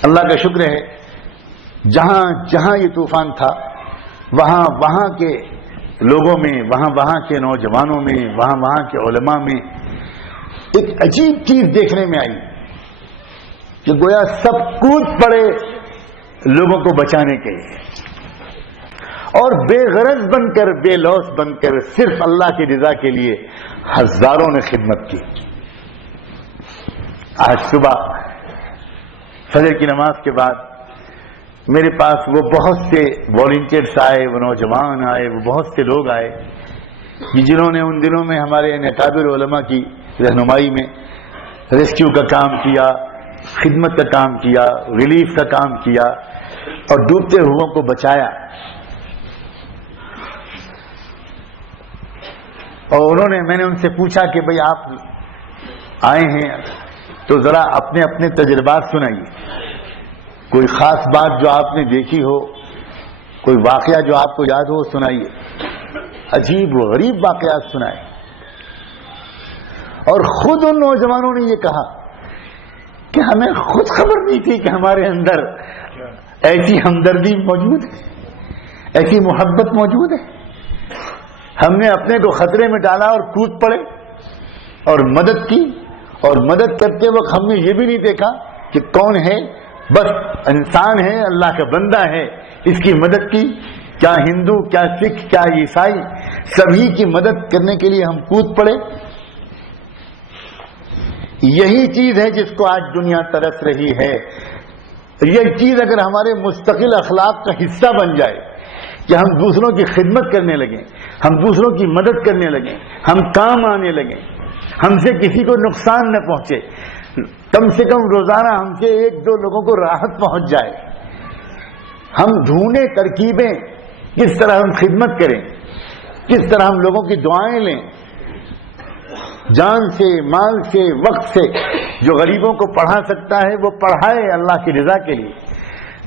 اللہ کا شکر ہے، جہاں جہاں یہ طوفان تھا وہاں کے لوگوں میں، وہاں کے نوجوانوں میں، وہاں کے علماء میں ایک عجیب چیز دیکھنے میں آئی کہ گویا سب کود پڑے لوگوں کو بچانے کے لیے، اور بے غرض بن کر، بے لوث بن کر صرف اللہ کی رضا کے لیے ہزاروں نے خدمت کی. آج صبح فجر کی نماز کے بعد میرے پاس وہ بہت سے والنٹیئرس آئے، وہ نوجوان آئے، وہ بہت سے لوگ آئے جنہوں نے ان دنوں میں ہمارے نقابر علماء کی رہنمائی میں ریسکیو کا کام کیا، خدمت کا کام کیا، ریلیف کا کام کیا اور ڈوبتے ہوئوں کو بچایا. اور میں نے ان سے پوچھا کہ بھئی آپ آئے ہیں تو ذرا اپنے اپنے تجربات سنائیے، کوئی خاص بات جو آپ نے دیکھی ہو، کوئی واقعہ جو آپ کو یاد ہو سنائیے. عجیب و غریب واقعات سنائے. اور خود ان نوجوانوں نے یہ کہا کہ ہمیں خود خبر نہیں تھی کہ ہمارے اندر ایسی ہمدردی موجود ہے، ایسی محبت موجود ہے. ہم نے اپنے کو خطرے میں ڈالا اور کود پڑے اور مدد کی، اور مدد کرتے وقت ہم نے یہ بھی نہیں دیکھا کہ کون ہے، بس انسان ہے، اللہ کا بندہ ہے، اس کی مدد کی. کیا ہندو، کیا سکھ، کیا عیسائی، سبھی کی مدد کرنے کے لیے ہم کود پڑے. یہی چیز ہے جس کو آج دنیا ترس رہی ہے. یہ چیز اگر ہمارے مستقل اخلاق کا حصہ بن جائے کہ ہم دوسروں کی خدمت کرنے لگیں، ہم دوسروں کی مدد کرنے لگیں، ہم کام آنے لگیں، ہم سے کسی کو نقصان نہ پہنچے، کم سے کم روزانہ ہم سے 1-2 لوگوں کو راحت پہنچ جائے، ہم ڈھونڈیں ترکیبیں کس طرح ہم خدمت کریں، کس طرح ہم لوگوں کی دعائیں لیں، جان سے، مال سے، وقت سے. جو غریبوں کو پڑھا سکتا ہے وہ پڑھائے اللہ کی رضا کے لیے.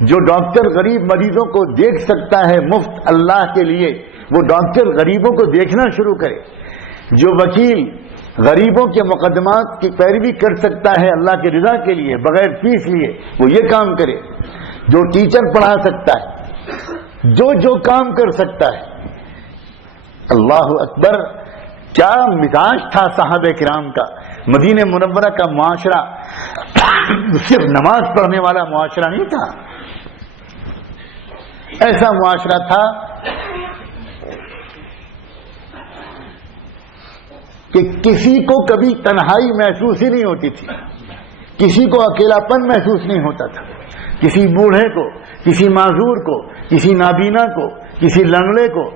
جو ڈاکٹر غریب مریضوں کو دیکھ سکتا ہے مفت اللہ کے لیے، وہ ڈاکٹر غریبوں کو دیکھنا شروع کرے. جو وکیل غریبوں کے مقدمات کی پیروی کر سکتا ہے اللہ کی رضا کے لیے بغیر فیس لیے، وہ یہ کام کرے. جو ٹیچر پڑھا سکتا ہے، جو کام کر سکتا ہے. اللہ اکبر، کیا مزاج تھا صحابہ کرام کا. مدینہ منورہ کا معاشرہ صرف نماز پڑھنے والا معاشرہ نہیں تھا، ایسا معاشرہ تھا کہ کسی کو کبھی تنہائی محسوس ہی نہیں ہوتی تھی، کسی کو اکیلا پن محسوس نہیں ہوتا تھا. کسی بوڑھے کو، کسی معذور کو، کسی نابینا کو، کسی لنگڑے کو،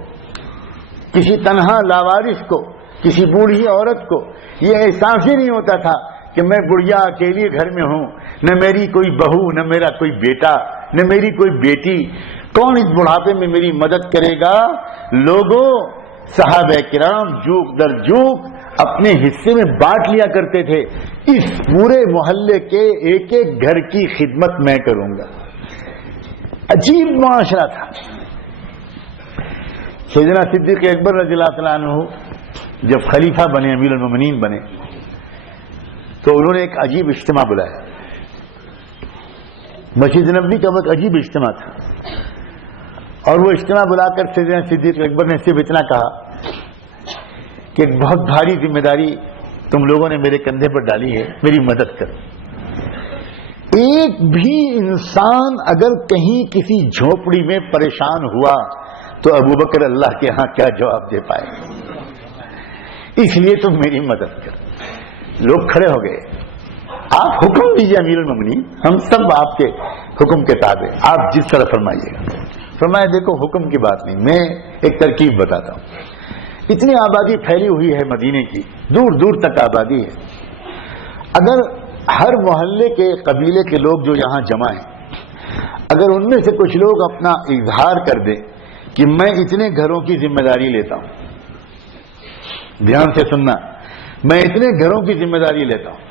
کسی تنہا لاوارث کو، کسی بوڑھی عورت کو یہ احساس ہی نہیں ہوتا تھا کہ میں بڑھیا اکیلی گھر میں ہوں، نہ میری کوئی بہو، نہ میرا کوئی بیٹا، نہ میری کوئی بیٹی. کون اس بڑھاپے میں میری مدد کرے گا؟ لوگوں، صحابہ کرام جوک در جوک اپنے حصے میں بانٹ لیا کرتے تھے. اس پورے محلے کے ایک ایک گھر کی خدمت میں کروں گا. عجیب معاشرہ تھا. سیدنا صدیق اکبر رضی اللہ تعالیٰ عنہ جب خلیفہ بنے، امیر المومنین بنے، تو انہوں نے ایک عجیب اجتماع بلایا. مسجد نبوی کا ایک عجیب اجتماع تھا، اور وہ اجتماع بلا کر سیدنا صدیق اکبر نے صرف اتنا کہا کہ ایک بہت بھاری ذمہ داری تم لوگوں نے میرے کندھے پر ڈالی ہے، میری مدد کرو. ایک بھی انسان اگر کہیں کسی جھونپڑی میں پریشان ہوا تو ابوبکر اللہ کے ہاں کیا جواب دے پائے. اس لیے تم میری مدد کرو. لوگ کھڑے ہو گئے. آپ حکم دیجیے امیر المومنین، ہم سب آپ کے حکم کے تابع، آپ جس طرح فرمائیے گا. فرمایا دیکھو حکم کی بات نہیں، میں ایک ترکیب بتاتا ہوں. اتنی آبادی پھیلی ہوئی ہے مدینے کی، دور دور تک آبادی ہے. اگر ہر محلے کے قبیلے کے لوگ جو یہاں جمع ہیں، اگر ان میں سے کچھ لوگ اپنا اظہار کر دیں کہ میں اتنے گھروں کی ذمہ داری لیتا ہوں، دھیان سے سننا، میں اتنے گھروں کی ذمہ داری لیتا ہوں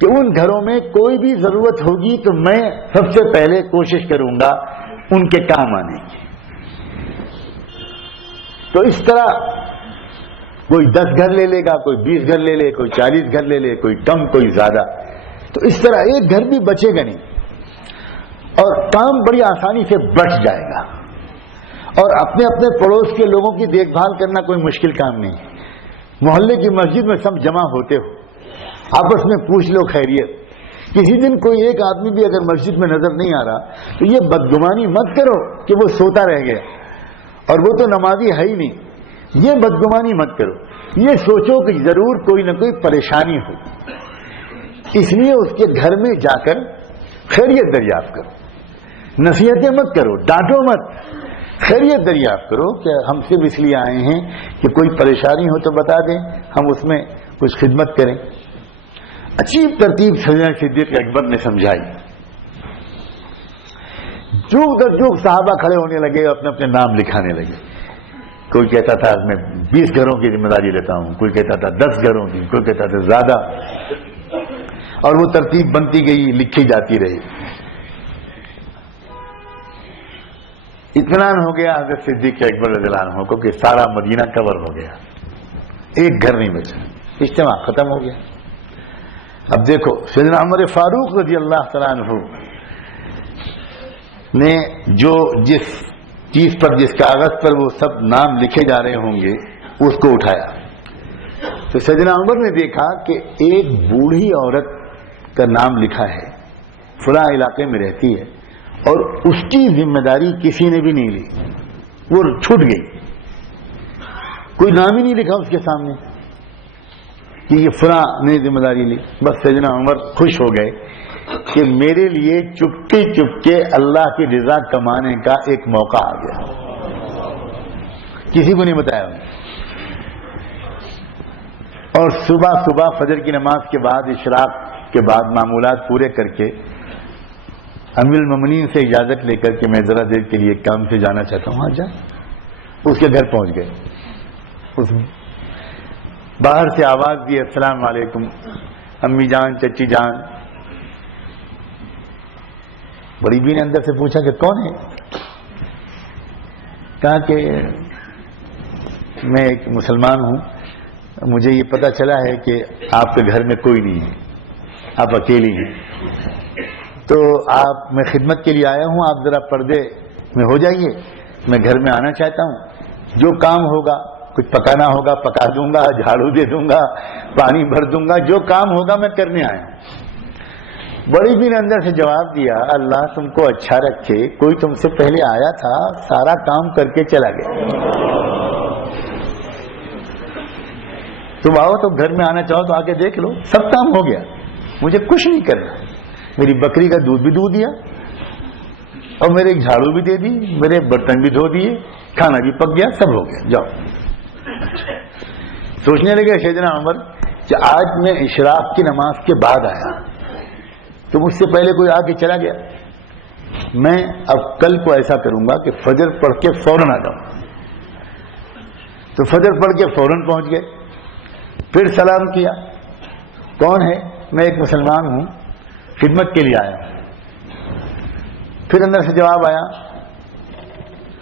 کہ ان گھروں میں کوئی بھی ضرورت ہوگی تو میں سب سے پہلے کوشش کروں گا ان کے کام آنے کی۔ تو اس طرح کوئی 10 گھر لے لے گا، کوئی 20 گھر لے لے، کوئی 40 گھر لے لے، کوئی کم کوئی زیادہ، تو اس طرح ایک گھر بھی بچے گا نہیں اور کام بڑی آسانی سے بٹ جائے گا۔ اور اپنے اپنے پڑوس کے لوگوں کی دیکھ بھال کرنا کوئی مشکل کام نہیں۔ محلے کی مسجد میں سب جمع ہوتے ہو، آپس میں پوچھ لو خیریت۔ کسی دن کوئی ایک آدمی بھی اگر مسجد میں نظر نہیں آ رہا تو یہ بدگمانی مت کرو کہ وہ سوتا رہ گیا اور وہ تو نمازی ہے ہی نہیں، یہ بدگمانی مت کرو، یہ سوچو کہ ضرور کوئی نہ کوئی پریشانی ہو، اس لیے اس کے گھر میں جا کر خیریت دریافت کرو، نصیحتیں مت کرو، ڈانٹو مت، خیریت دریافت کرو کہ ہم صرف اس لیے آئے ہیں کہ کوئی پریشانی ہو تو بتا دیں، ہم اس میں کچھ خدمت کریں۔ عجیب ترتیب سیدنا صدیق اکبر نے سمجھائی۔ جوک در جوک صحابہ کھڑے ہونے لگے، اپنے اپنے نام لکھانے لگے۔ کوئی کہتا تھا میں 20 گھروں کی ذمہ داری لیتا ہوں، کوئی کہتا تھا 10 گھروں کی، کوئی کہتا تھا زیادہ، اور وہ ترتیب بنتی گئی، لکھی جاتی رہی۔ اطمینان ہو گیا حضرت صدیق اکبر رضی اللہ عنہ کو کہ سارا مدینہ کور ہو گیا، ایک گھر نہیں بچا، اجتماع ختم ہو گیا۔ اب دیکھو سیدنا عمر فاروق رضی اللہ تعالیٰ عنہ نے جس چیز پر، جس کاغذ پر وہ سب نام لکھے جا رہے ہوں گے اس کو اٹھایا تو سیدنا عمر نے دیکھا کہ ایک بوڑھی عورت کا نام لکھا ہے، فلاں علاقے میں رہتی ہے، اور اس کی ذمہ داری کسی نے بھی نہیں لی، وہ چھوٹ گئی، کوئی نام ہی نہیں لکھا اس کے سامنے کہ یہ فلاں نے ذمہ داری لی۔ بس سیدنا عمر خوش ہو گئے کہ میرے لیے چپکے چپکے اللہ کی رضا کمانے کا ایک موقع آ گیا، کسی کو نہیں بتایا۔ اور صبح صبح فجر کی نماز کے بعد، اشراق کے بعد معمولات پورے کر کے امیر المومنین سے اجازت لے کر کہ میں ذرا دیر کے لیے کام سے جانا چاہتا ہوں، ہاں جا، اس کے گھر پہنچ گئے۔ اس باہر سے آواز دی، السلام علیکم امی جان، چچی جان۔ بڑی بی نے اندر سے پوچھا کہ کون ہے؟ کہا کہ میں ایک مسلمان ہوں، مجھے یہ پتا چلا ہے کہ آپ کے گھر میں کوئی نہیں ہے، آپ اکیلی ہیں، تو میں خدمت کے لیے آیا ہوں، آپ ذرا پردے میں ہو جائیے، میں گھر میں آنا چاہتا ہوں، جو کام ہوگا، کچھ پکانا ہوگا پکا دوں گا، جھاڑو دے دوں گا، پانی بھر دوں گا، جو کام ہوگا میں کرنے آیا ہوں۔ بڑی بی نے اندر سے جواب دیا، اللہ تم کو اچھا رکھے، کوئی تم سے پہلے آیا تھا، سارا کام کر کے چلا گیا، تم آؤ تو گھر میں آنا چاہو تو آ کے دیکھ لو، سب کام ہو گیا، مجھے کچھ نہیں کرنا، میری بکری کا دودھ بھی دو دیا اور میرے ایک جھاڑو بھی دے دی، میرے برتن بھی دھو دیے، کھانا بھی پک گیا، سب ہو گیا، جاؤ۔ سوچنے لگے سیدنا عمر کہ آج میں اشراق کی نماز کے بعد آیا تو مجھ سے پہلے کوئی آ کے چلا گیا، میں اب کل کو ایسا کروں گا کہ فجر پڑھ کے فوراً آ جاؤں۔ تو فجر پڑھ کے فوراً پہنچ گئے، پھر سلام کیا، کون ہے؟ میں ایک مسلمان ہوں، خدمت کے لیے آیا ہوں۔ پھر اندر سے جواب آیا،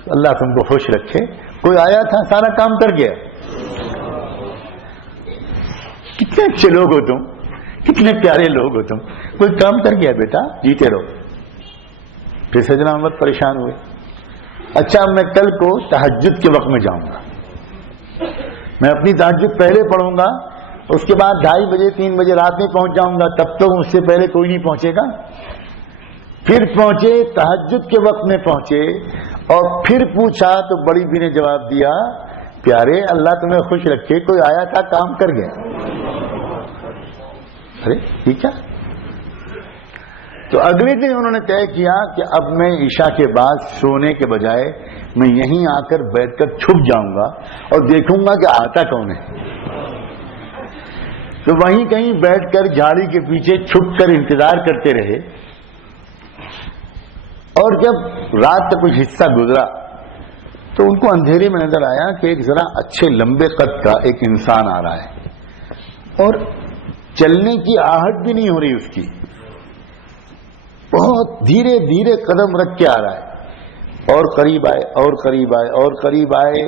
اللہ تم کو خوش رکھے، کوئی آیا تھا، سارا کام کر گیا۔ کتنے اچھے لوگ ہو تم، کتنے پیارے لوگ ہو تم، کوئی کام کر گیا بیٹا، جیتے رہو۔ پھر سیدنا عمر پریشان ہوئے، اچھا میں کل کو تہجد کے وقت میں جاؤں گا، میں اپنی تہجد پہلے پڑھوں گا، اس کے بعد 2:30 بجے 3 بجے رات میں پہنچ جاؤں گا، تب تک مجھ سے پہلے کوئی نہیں پہنچے گا۔ پھر پہنچے، تہجد کے وقت میں پہنچے، اور پھر پوچھا تو بڑی بی نے جواب دیا، پیارے اللہ تمہیں خوش رکھے، کوئی آیا تھا کام کر گیا۔ ارے ٹھیک ہے، تو اگلے دن انہوں نے طے کیا کہ اب میں عشاء کے بعد سونے کے بجائے میں یہیں آ کر بیٹھ کر چھپ جاؤں گا اور دیکھوں گا کہ آتا کون ہے۔ تو وہیں کہیں بیٹھ کر جھاڑی کے پیچھے چھپ کر انتظار کرتے رہے، اور جب رات کا کچھ حصہ گزرا تو ان کو اندھیرے میں نظر آیا کہ ایک ذرا اچھے لمبے قد کا ایک انسان آ رہا ہے اور چلنے کی آہٹ بھی نہیں ہو رہی اس کی، بہت دھیرے دھیرے قدم رکھ کے آ رہا ہے، اور قریب آئے اور قریب آئے اور قریب آئے،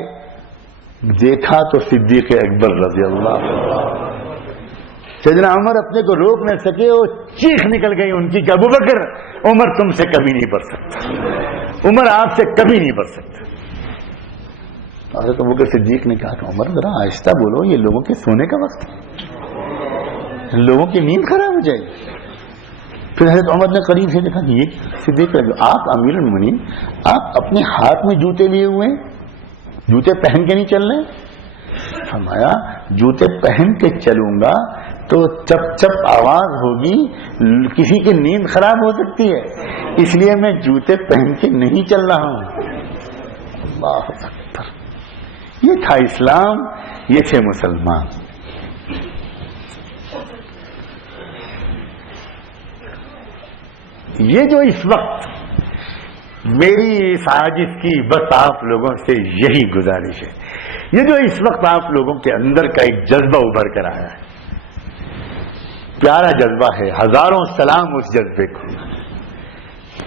دیکھا تو صدیق اکبر رضی اللہ عنہ۔ سیدنا عمر اپنے کو روک نہ سکے، وہ چیخ نکل گئی ان کی کہ ابو بکر، عمر تم سے کبھی نہیں بڑھ سکتا، عمر آپ سے کبھی نہیں بڑھ سکتا۔ حضرت ابو بکر صدیق نے کہا کہ عمر ذرا آہستہ بولو، یہ لوگوں کے سونے کا وقت ہے، لوگوں کی نیند خراب ہو جائے گی۔ پھر حضرت عمر نے قریب سے دیکھا کہ یہ صدیق آپ امیر المومنین، آپ اپنے ہاتھ میں جوتے لیے ہوئے ہیں، جوتے پہن کے نہیں چل رہے؟ فرمایا جوتے پہن کے چلوں گا تو چپ چپ آواز ہوگی، کسی کی نیند خراب ہو سکتی ہے، اس لیے میں جوتے پہن کے نہیں چل رہا ہوں۔ اللہ اکبر، یہ تھا اسلام، یہ تھے مسلمان۔ یہ جو اس وقت میری اس عاجز کی بس آپ لوگوں سے یہی گزارش ہے، یہ جو اس وقت آپ لوگوں کے اندر کا ایک جذبہ ابھر کر آیا ہے، پیارا جذبہ ہے، ہزاروں سلام اس جذبے کو۔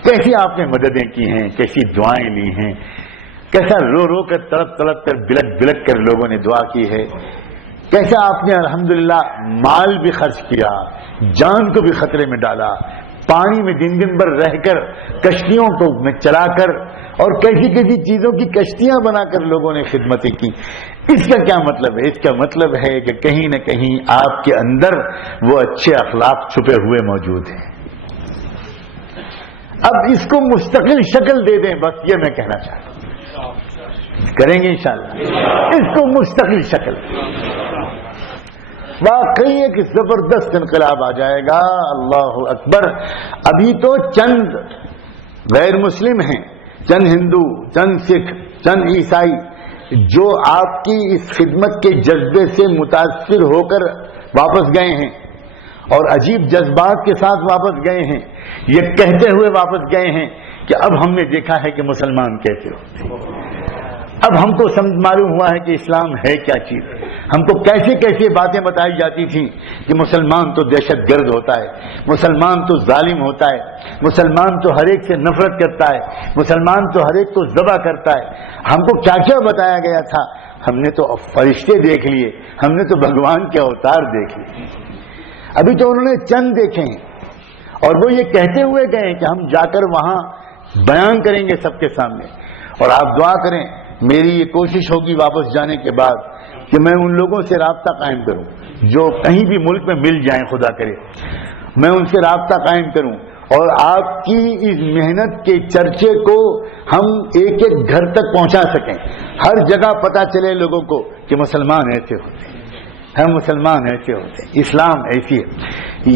کیسی آپ نے مددیں کی ہیں، کیسی دعائیں لی ہیں، کیسا رو رو کر تڑپ تڑپ کر بلک بلک کر لوگوں نے دعا کی ہے، کیسا آپ نے الحمدللہ مال بھی خرچ کیا، جان کو بھی خطرے میں ڈالا، پانی میں دن دن بھر رہ کر کشتیوں کو میں چلا کر اور کیسی کیسی چیزوں کی کشتیاں بنا کر لوگوں نے خدمتیں کی۔ اس کا کیا مطلب ہے؟ اس کا مطلب ہے کہ کہیں نہ کہیں آپ کے اندر وہ اچھے اخلاق چھپے ہوئے موجود ہیں۔ اب اس کو مستقل شکل دے دیں، بس یہ میں کہنا چاہتا ہوں، کریں گے انشاءاللہ اس کو مستقل شکل۔ واقعی ایک زبردست انقلاب آ جائے گا۔ اللہ اکبر۔ ابھی تو چند غیر مسلم ہیں، چند ہندو، چند سکھ، چند عیسائی جو آپ کی اس خدمت کے جذبے سے متاثر ہو کر واپس گئے ہیں اور عجیب جذبات کے ساتھ واپس گئے ہیں، یہ کہتے ہوئے واپس گئے ہیں کہ اب ہم نے دیکھا ہے کہ مسلمان کیسے ہوتے ہیں، اب ہم کو معلوم ہوا ہے کہ اسلام ہے کیا چیز، ہم کو کیسے کیسے باتیں بتائی جاتی تھیں کہ مسلمان تو دہشت گرد ہوتا ہے، مسلمان تو ظالم ہوتا ہے، مسلمان تو ہر ایک سے نفرت کرتا ہے، مسلمان تو ہر ایک کو ذبح کرتا ہے۔ ہم کو کیا کیا بتایا گیا تھا، ہم نے تو فرشتے دیکھ لیے، ہم نے تو بھگوان کے اوتار دیکھ لیے، ابھی تو انہوں نے چند دیکھے ہیں، اور وہ یہ کہتے ہوئے گئے کہ ہم جا کر وہاں بیان کریں گے سب کے سامنے۔ اور آپ دعا کریں، میری یہ کوشش ہوگی واپس جانے کے بعد کہ میں ان لوگوں سے رابطہ قائم کروں جو کہیں بھی ملک میں مل جائیں، خدا کرے میں ان سے رابطہ قائم کروں، اور آپ کی اس محنت کے چرچے کو ہم ایک ایک گھر تک پہنچا سکیں، ہر جگہ پتہ چلے لوگوں کو کہ مسلمان ایسے ہوتے ہیں، ہم مسلمان ایسے ہوتے ہیں، اسلام ایسی ہے۔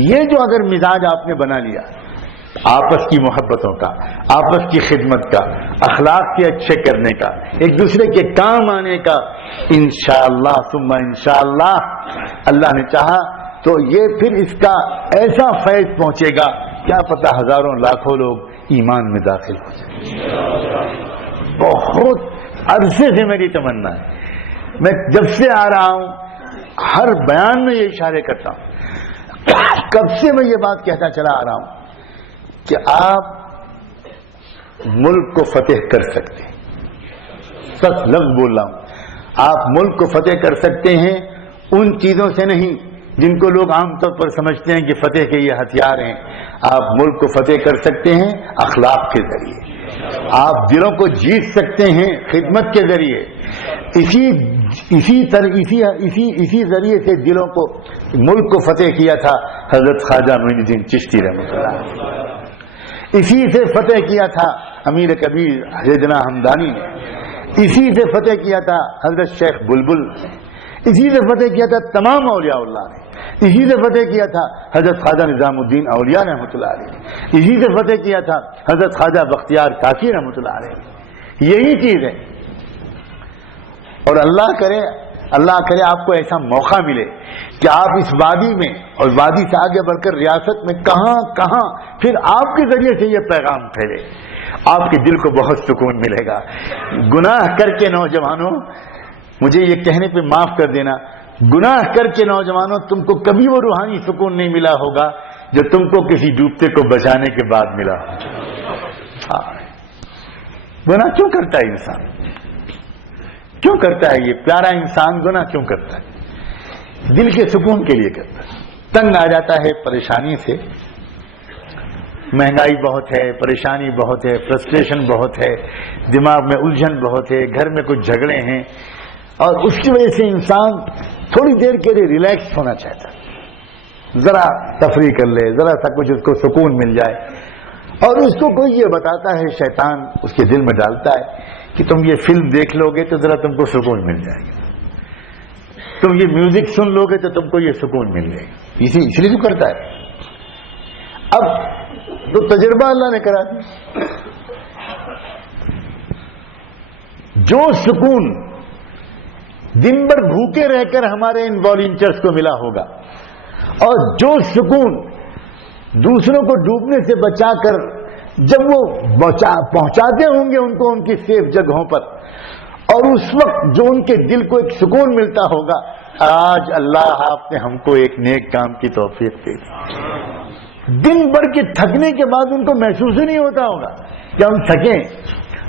یہ جو اگر مزاج آپ نے بنا لیا، آپس کی محبتوں کا، آپس کی خدمت کا، اخلاق کے اچھے کرنے کا، ایک دوسرے کے کام آنے کا، انشاءاللہ ثم انشاءاللہ اللہ نے چاہا تو یہ پھر اس کا ایسا فیض پہنچے گا، کیا پتہ ہزاروں لاکھوں لوگ ایمان میں داخل ہو جائیں۔ بہت عرصے سے میری تمنا ہے، میں جب سے آ رہا ہوں ہر بیان میں یہ اشارے کرتا ہوں، کب سے میں یہ بات کہتا چلا آ رہا ہوں کہ آپ ملک کو فتح کر سکتے ہیں، سچ لفظ بول رہا ہوں، آپ ملک کو فتح کر سکتے ہیں ان چیزوں سے نہیں جن کو لوگ عام طور پر سمجھتے ہیں کہ فتح کے یہ ہتھیار ہیں۔ آپ ملک کو فتح کر سکتے ہیں اخلاق کے ذریعے، آپ دلوں کو جیت سکتے ہیں خدمت کے ذریعے، اسی ذریعے سے دلوں کو، ملک کو فتح کیا تھا حضرت خواجہ معین الدین چشتی رحمۃ اللہ علیہ، اسی سے فتح کیا تھا امیر کبیر سیدنا ہمدانی نے، اسی سے فتح کیا تھا حضرت شیخ بلبل نے، اسی سے فتح کیا تھا تمام اولیاء اللہ نے، اسی سے فتح کیا تھا حضرت خواجہ نظام الدین اولیاء رحمۃ اللہ علیہ، اسی سے فتح کیا تھا حضرت خواجہ بختیار کاکی رحمۃ اللہ علیہ۔ یہی چیز ہے، اور اللہ کرے آپ کو ایسا موقع ملے کہ آپ اس وادی میں اور وادی سے آگے بڑھ کر ریاست میں کہاں کہاں پھر آپ کے ذریعے سے یہ پیغام پھیلے، آپ کے دل کو بہت سکون ملے گا. گناہ کر کے نوجوانوں، مجھے یہ کہنے پہ معاف کر دینا، گناہ کر کے نوجوانوں تم کو کبھی وہ روحانی سکون نہیں ملا ہوگا جو تم کو کسی ڈوبتے کو بچانے کے بعد ملا. گناہ کیوں کرتا ہے انسان؟ کیوں کرتا ہے یہ پیارا انسان گناہ کیوں کرتا ہے؟ دل کے سکون کے لیے کرتا ہے. تنگ آ جاتا ہے پریشانی سے، مہنگائی بہت ہے، پریشانی بہت ہے، فرسٹریشن بہت ہے، دماغ میں الجھن بہت ہے، گھر میں کچھ جھگڑے ہیں، اور اس کی وجہ سے انسان تھوڑی دیر کے لیے ریلیکس ہونا چاہتا ہے، ذرا تفریح کر لے، ذرا سا کچھ اس کو سکون مل جائے. اور اس کو کوئی یہ بتاتا ہے، شیطان اس کے دل میں ڈالتا ہے کہ تم یہ فلم دیکھ لو گے تو ذرا تم کو سکون مل جائے گا، تم یہ میوزک سن لو گے تو تم کو یہ سکون مل جائے گا. اس لیے تو کرتا ہے. اب تو تجربہ اللہ نے کرا دیا. جو سکون دن بھر بھوکے رہ کر ہمارے ان والنٹیئرز کو ملا ہوگا، اور جو سکون دوسروں کو ڈوبنے سے بچا کر جب وہ پہنچاتے ہوں گے ان کو ان کی سیف جگہوں پر، اور اس وقت جو ان کے دل کو ایک سکون ملتا ہوگا، آج اللہ آپ نے ہم کو ایک نیک کام کی توفیق دی. دن بھر کے تھکنے کے بعد ان کو محسوس ہی نہیں ہوتا ہوگا کہ ہم تھکیں.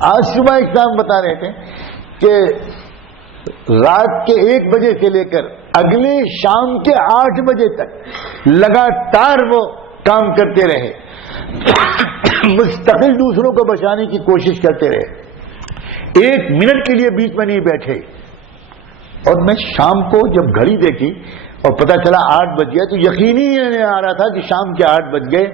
آج صبح ایک صاحب بتا رہے تھے کہ رات کے 1 بجے سے لے کر اگلے شام کے 8 بجے تک لگاتار وہ کام کرتے رہے، مستقل دوسروں کو بچانے کی کوشش کرتے رہے، 1 منٹ کے لیے بیچ میں نہیں بیٹھے. اور میں شام کو جب گھڑی دیکھی اور پتہ چلا 8 بج گیا تو یقینی نہیں آ رہا تھا کہ شام کے 8 بج گئے.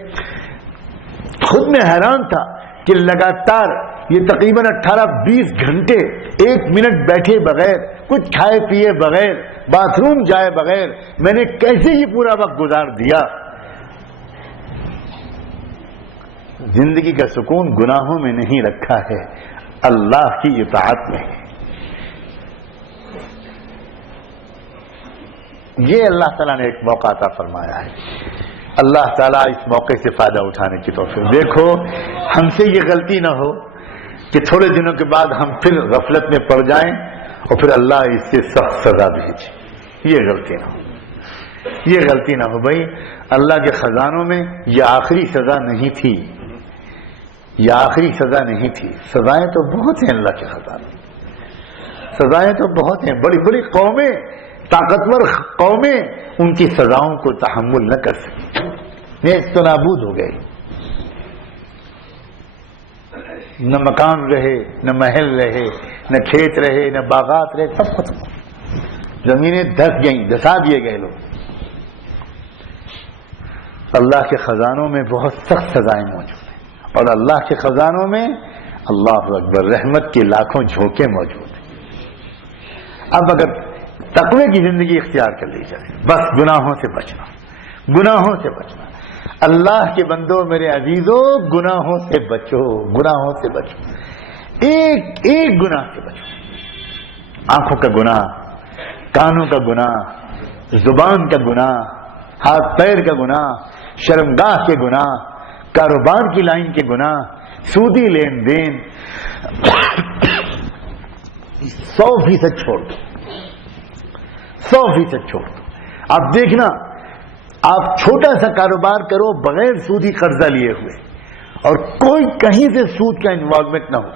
خود میں حیران تھا کہ لگاتار یہ تقریباً 18-20 گھنٹے 1 منٹ بیٹھے بغیر، کچھ کھائے پیے بغیر، باتھ روم جائے بغیر میں نے کیسے یہ پورا وقت گزار دیا. زندگی کا سکون گناہوں میں نہیں رکھا ہے، اللہ کی اطاعت میں ہے. یہ اللہ تعالیٰ نے ایک موقع عطا فرمایا ہے. اللہ تعالیٰ اس موقع سے فائدہ اٹھانے کی توفیق. دیکھو ہم سے یہ غلطی نہ ہو کہ تھوڑے دنوں کے بعد ہم پھر غفلت میں پڑ جائیں اور پھر اللہ اس سے سخت سزا بھیجے. یہ غلطی نہ ہو، یہ غلطی نہ ہو. بھائی اللہ کے خزانوں میں یہ آخری سزا نہیں تھی، یہ آخری سزا نہیں تھی. سزائیں تو بہت ہیں اللہ کے خزانوں، سزائیں تو بہت ہیں. بڑی بڑی قومیں، طاقتور قومیں ان کی سزاؤں کو تحمل نہ کر سکی، نیست و نابود ہو گئے. نہ مکان رہے، نہ محل رہے، نہ کھیت رہے، نہ باغات رہے، سب ختم. زمینیں دھس گئیں، دھسا دیے گئے لوگ. اللہ کے خزانوں میں بہت سخت سزائیں موجود ہیں، اور اللہ کے خزانوں میں اللہ اکبر رحمت کے لاکھوں جھونکے موجود ہیں. اب اگر تقوی کی زندگی اختیار کر لی جائے، بس گناہوں سے بچنا، گناہوں سے بچنا. اللہ کے بندوں میرے عزیزوں، گناہوں سے بچو، گناہوں سے بچو. ایک ایک گناہ سے بچو. آنکھوں کا گناہ، کانوں کا گناہ، زبان کا گناہ، ہاتھ پیر کا گناہ، شرمگاہ کے گناہ، کاروبار کی لائن کے گناہ، سودی لین دین، 100% چھوڑ دو، 100% چھوڑ دو. آپ دیکھنا، آپ چھوٹا سا کاروبار کرو بغیر سودی قرضہ لیے ہوئے، اور کوئی کہیں سے سود کا انوالومنٹ نہ ہو،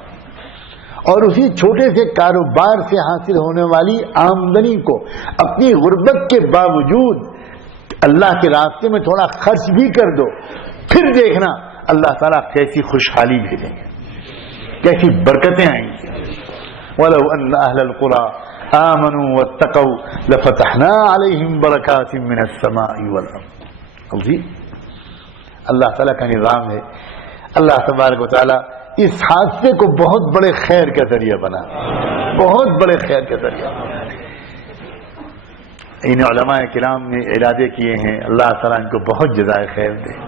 اور اسی چھوٹے سے کاروبار سے حاصل ہونے والی آمدنی کو اپنی غربت کے باوجود اللہ کے راستے میں تھوڑا خرچ بھی کر دو، پھر دیکھنا اللہ تعالیٰ کیسی خوشحالی بھیجیں گے، کیسی برکتیں آئیں گی. وَلَوْ أَنَّ أَهْلَ الْقُرَىٰ آمَنُوا وَاتَّقَوْا لَفَتَحْنَا عَلَيْهِمْ بَرَكَاتٍ مِّنَ السَّمَاءِ وَالْأَرْضِ. جی اللہ تعالیٰ کا نظام ہے. اللہ تبارک و تعالیٰ اس حادثے کو بہت بڑے خیر کا ذریعہ بنا، بہت بڑے خیر کا ذریعہ. ان علماء کرام نے ارادے کیے ہیں، اللہ تعالیٰ ان کو بہت جزائے خیر دے.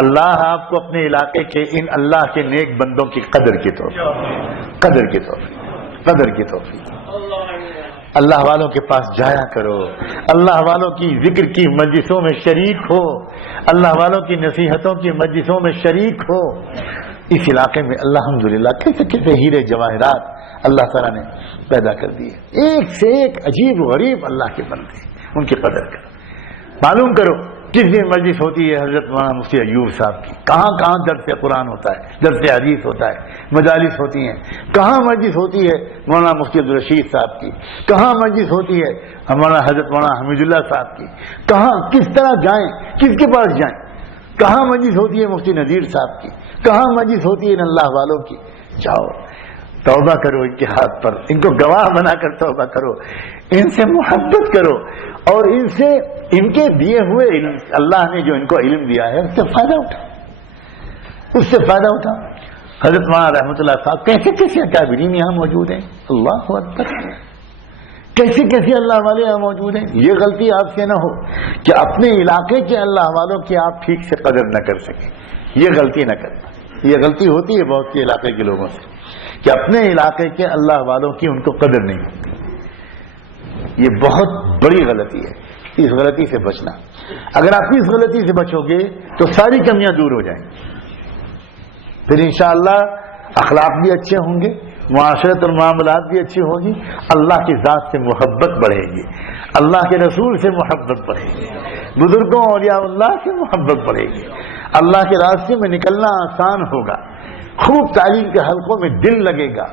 اللہ آپ کو اپنے علاقے کے ان اللہ کے نیک بندوں کی قدر کی توفیق، قدر کی توفیق، قدر کی توفیق. اللہ والوں کے پاس جایا کرو، اللہ والوں کی ذکر کی مجلسوں میں شریک ہو، اللہ والوں کی نصیحتوں کی مجلسوں میں شریک ہو. اس علاقے میں الحمدللہ کیسے کیسے ہیرے جواہرات اللہ تعالیٰ نے پیدا کر دیے. ایک سے ایک عجیب و غریب اللہ کے بندے, ان کی قدر کرو. معلوم کرو کس دن مجلس ہوتی ہے حضرت مولانا مفتی ایوب صاحب کی, کہاں کہاں درس قرآن ہوتا ہے, درس حدیث ہوتا ہے, مجالس ہوتی ہیں. کہاں مجلس ہوتی ہے مولانا مفتی عبدالرشید صاحب کی, کہاں مجلس ہوتی ہے ہمارا حضرت مولانا حمید اللہ صاحب کی, کہاں کس طرح جائیں, کس کے پاس جائیں. کہاں مجلس ہوتی ہے مفتی نذیر صاحب کی, کہاں مجلس ہوتی ہے ان اللہ والوں کی. جاؤ توبہ کرو ان کے ہاتھ پر, ان کو گواہ بنا کر توبہ کرو, ان سے محبت کرو, اور ان سے ان کے دیے ہوئے علم, اللہ نے جو ان کو علم دیا ہے اس سے فائدہ اٹھا, اس سے فائدہ اٹھا. حضرت مولانا رحمۃ اللہ صاحب کیسے کیسے اکابرین یہاں موجود ہیں, اللہ اکبر, کیسے کیسے اللہ والے یہاں موجود ہیں. یہ غلطی آپ سے نہ ہو کہ اپنے علاقے کے اللہ والوں کی آپ ٹھیک سے قدر نہ کر سکیں, یہ غلطی نہ کرنا. یہ غلطی ہوتی ہے بہت سے علاقے کے لوگوں سے کہ اپنے علاقے کے اللہ والوں کی ان کو قدر نہیں ہوتی. یہ بہت بڑی غلطی ہے, اس غلطی سے بچنا. اگر آپ اس غلطی سے بچو گے تو ساری کمیاں دور ہو جائیں, پھر انشاءاللہ اخلاق بھی اچھے ہوں گے, معاشرت اور معاملات بھی اچھی ہوگی, اللہ کی ذات سے محبت بڑھے گی, اللہ کے رسول سے محبت بڑھے گی, بزرگوں اولیاء اللہ سے محبت بڑھے گی, اللہ کے راستے میں نکلنا آسان ہوگا, خوب تعلیم کے حلقوں میں دل لگے گا,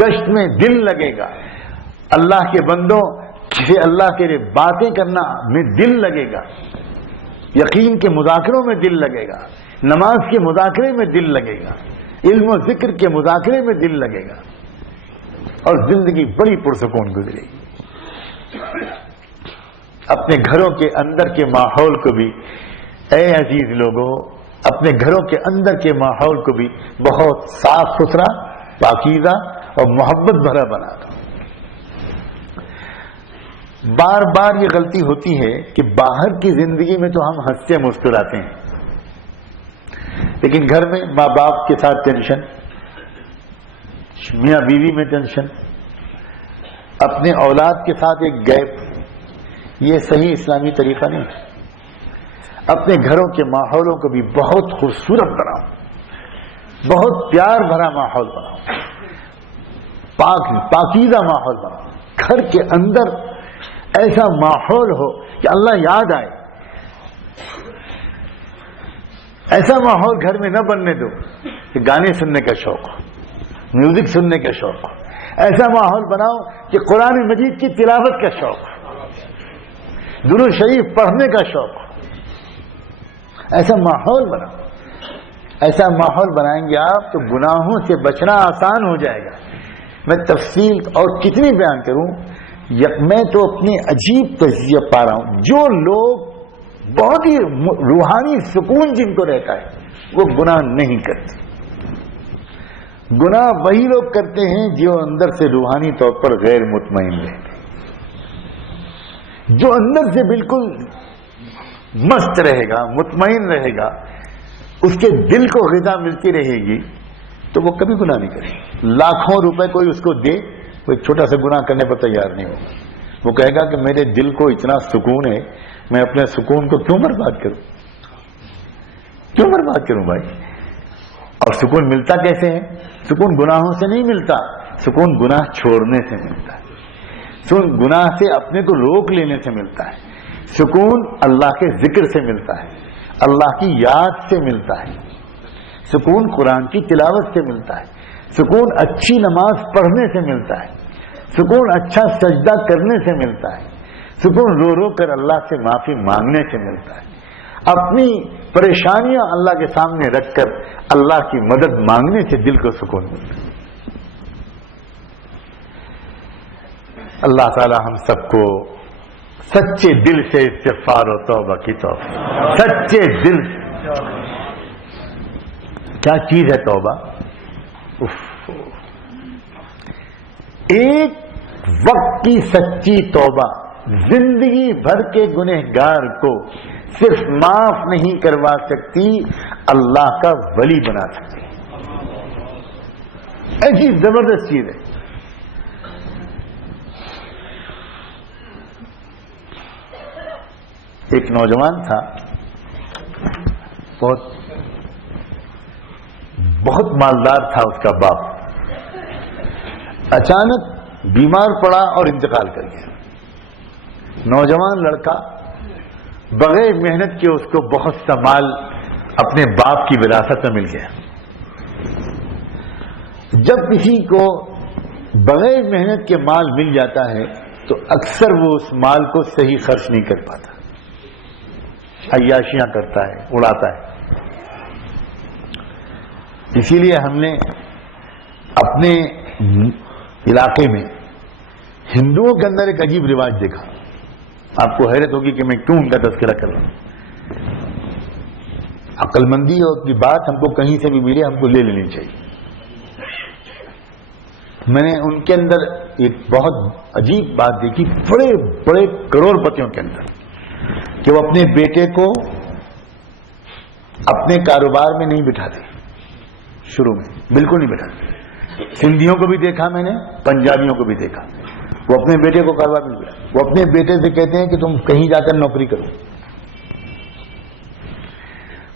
گشت میں دل لگے گا, اللہ کے بندوں سے اللہ کے لیے باتیں کرنا میں دل لگے گا, یقین کے مذاکروں میں دل لگے گا, نماز کے مذاکرے میں دل لگے گا, علم و ذکر کے مذاکرے میں دل لگے گا, اور زندگی بڑی پرسکون گزرے گی. اپنے گھروں کے اندر کے ماحول کو بھی اے عزیز لوگوں, اپنے گھروں کے اندر کے ماحول کو بھی بہت صاف ستھرا, پاکیزہ اور محبت بھرا بنا دو. بار بار یہ غلطی ہوتی ہے کہ باہر کی زندگی میں تو ہم ہنستے مسکراتے ہیں, لیکن گھر میں ماں باپ کے ساتھ ٹینشن, میاں بیوی میں ٹینشن, اپنے اولاد کے ساتھ ایک گیپ, یہ صحیح اسلامی طریقہ نہیں. اپنے گھروں کے ماحولوں کو بھی بہت خوبصورت بناؤ, بہت پیار بھرا ماحول بناؤ, پاکیزہ ماحول بناؤ. گھر کے اندر ایسا ماحول ہو کہ اللہ یاد آئے. ایسا ماحول گھر میں نہ بننے دو کہ گانے سننے کا شوق ہو, میوزک سننے کا شوق ہو. ایسا ماحول بناؤ کہ قرآن مجید کی تلاوت کا شوق ہو, درود شریف پڑھنے کا شوق ہو. ایسا ماحول بناؤ. ایسا ماحول بنائیں گے آپ تو گناہوں سے بچنا آسان ہو جائے گا. میں تفصیل اور کتنی بیان کروں, میں تو اپنے عجیب تجزیہ پا رہا ہوں. جو لوگ بہت ہی روحانی سکون جن کو رہتا ہے وہ گناہ نہیں کرتے. گناہ وہی لوگ کرتے ہیں جو اندر سے روحانی طور پر غیر مطمئن رہتے ہیں. جو اندر سے بالکل مست رہے گا, مطمئن رہے گا, اس کے دل کو غذا ملتی رہے گی تو وہ کبھی گناہ نہیں کرے. لاکھوں روپے کوئی اس کو دے, وہ ایک چھوٹا سا گناہ کرنے پر تیار نہیں ہوگا. وہ کہے گا کہ میرے دل کو اتنا سکون ہے, میں اپنے سکون کو کیوں برباد کروں, کیوں برباد کروں بھائی. اور سکون ملتا کیسے ہے؟ سکون گناہوں سے نہیں ملتا, سکون گناہ چھوڑنے سے ملتا ہے, سکون گناہ سے اپنے کو روک لینے سے ملتا ہے, سکون اللہ کے ذکر سے ملتا ہے, اللہ کی یاد سے ملتا ہے, سکون قرآن کی تلاوت سے ملتا ہے, سکون اچھی نماز پڑھنے سے ملتا ہے, سکون اچھا سجدہ کرنے سے ملتا ہے, سکون رو رو کر اللہ سے معافی مانگنے سے ملتا ہے, اپنی پریشانیاں اللہ کے سامنے رکھ کر اللہ کی مدد مانگنے سے دل کو سکون ملتا ہے. اللہ تعالی ہم سب کو سچے دل سے استغفار و توبہ کی توفیق. سچے دل سے. کیا چیز ہے توبہ؟ ایک وقت کی سچی توبہ زندگی بھر کے گنہگار کو صرف معاف نہیں کروا سکتی, اللہ کا ولی بنا سکتی. ایسی زبردست چیز ہے. ایک نوجوان تھا, بہت بہت مالدار تھا اس کا باپ، اچانک بیمار پڑا اور انتقال کر گیا. نوجوان لڑکا بغیر محنت کے اس کو بہت سا مال اپنے باپ کی وراثت میں مل گیا. جب کسی کو بغیر محنت کے مال مل جاتا ہے تو اکثر وہ اس مال کو صحیح خرچ نہیں کر پاتا، عیاشیاں کرتا ہے، اڑاتا ہے. اسی لیے ہم نے اپنے علاقے میں ہندوؤں کے اندر ایک عجیب رواج دیکھا. آپ کو حیرت ہوگی کہ میں کیوں ان کا تذکرہ کر رہا ہوں. عقل مندی اور کی بات ہم کو کہیں سے بھی ملے ہم کو لے لینی چاہیے. میں نے ان کے اندر ایک بہت عجیب بات دیکھی، بڑے بڑے کروڑ پتیوں کے اندر، کہ وہ اپنے بیٹے کو اپنے کاروبار میں نہیں بٹھاتے. شروع میں بالکل نہیں بٹھاتے. سندھیوں کو بھی دیکھا میں نے، پنجابیوں کو بھی دیکھا، وہ اپنے بیٹے کو کاروبار میں نہیں بٹھاتے. وہ اپنے بیٹے سے کہتے ہیں کہ تم کہیں جا کر نوکری کرو.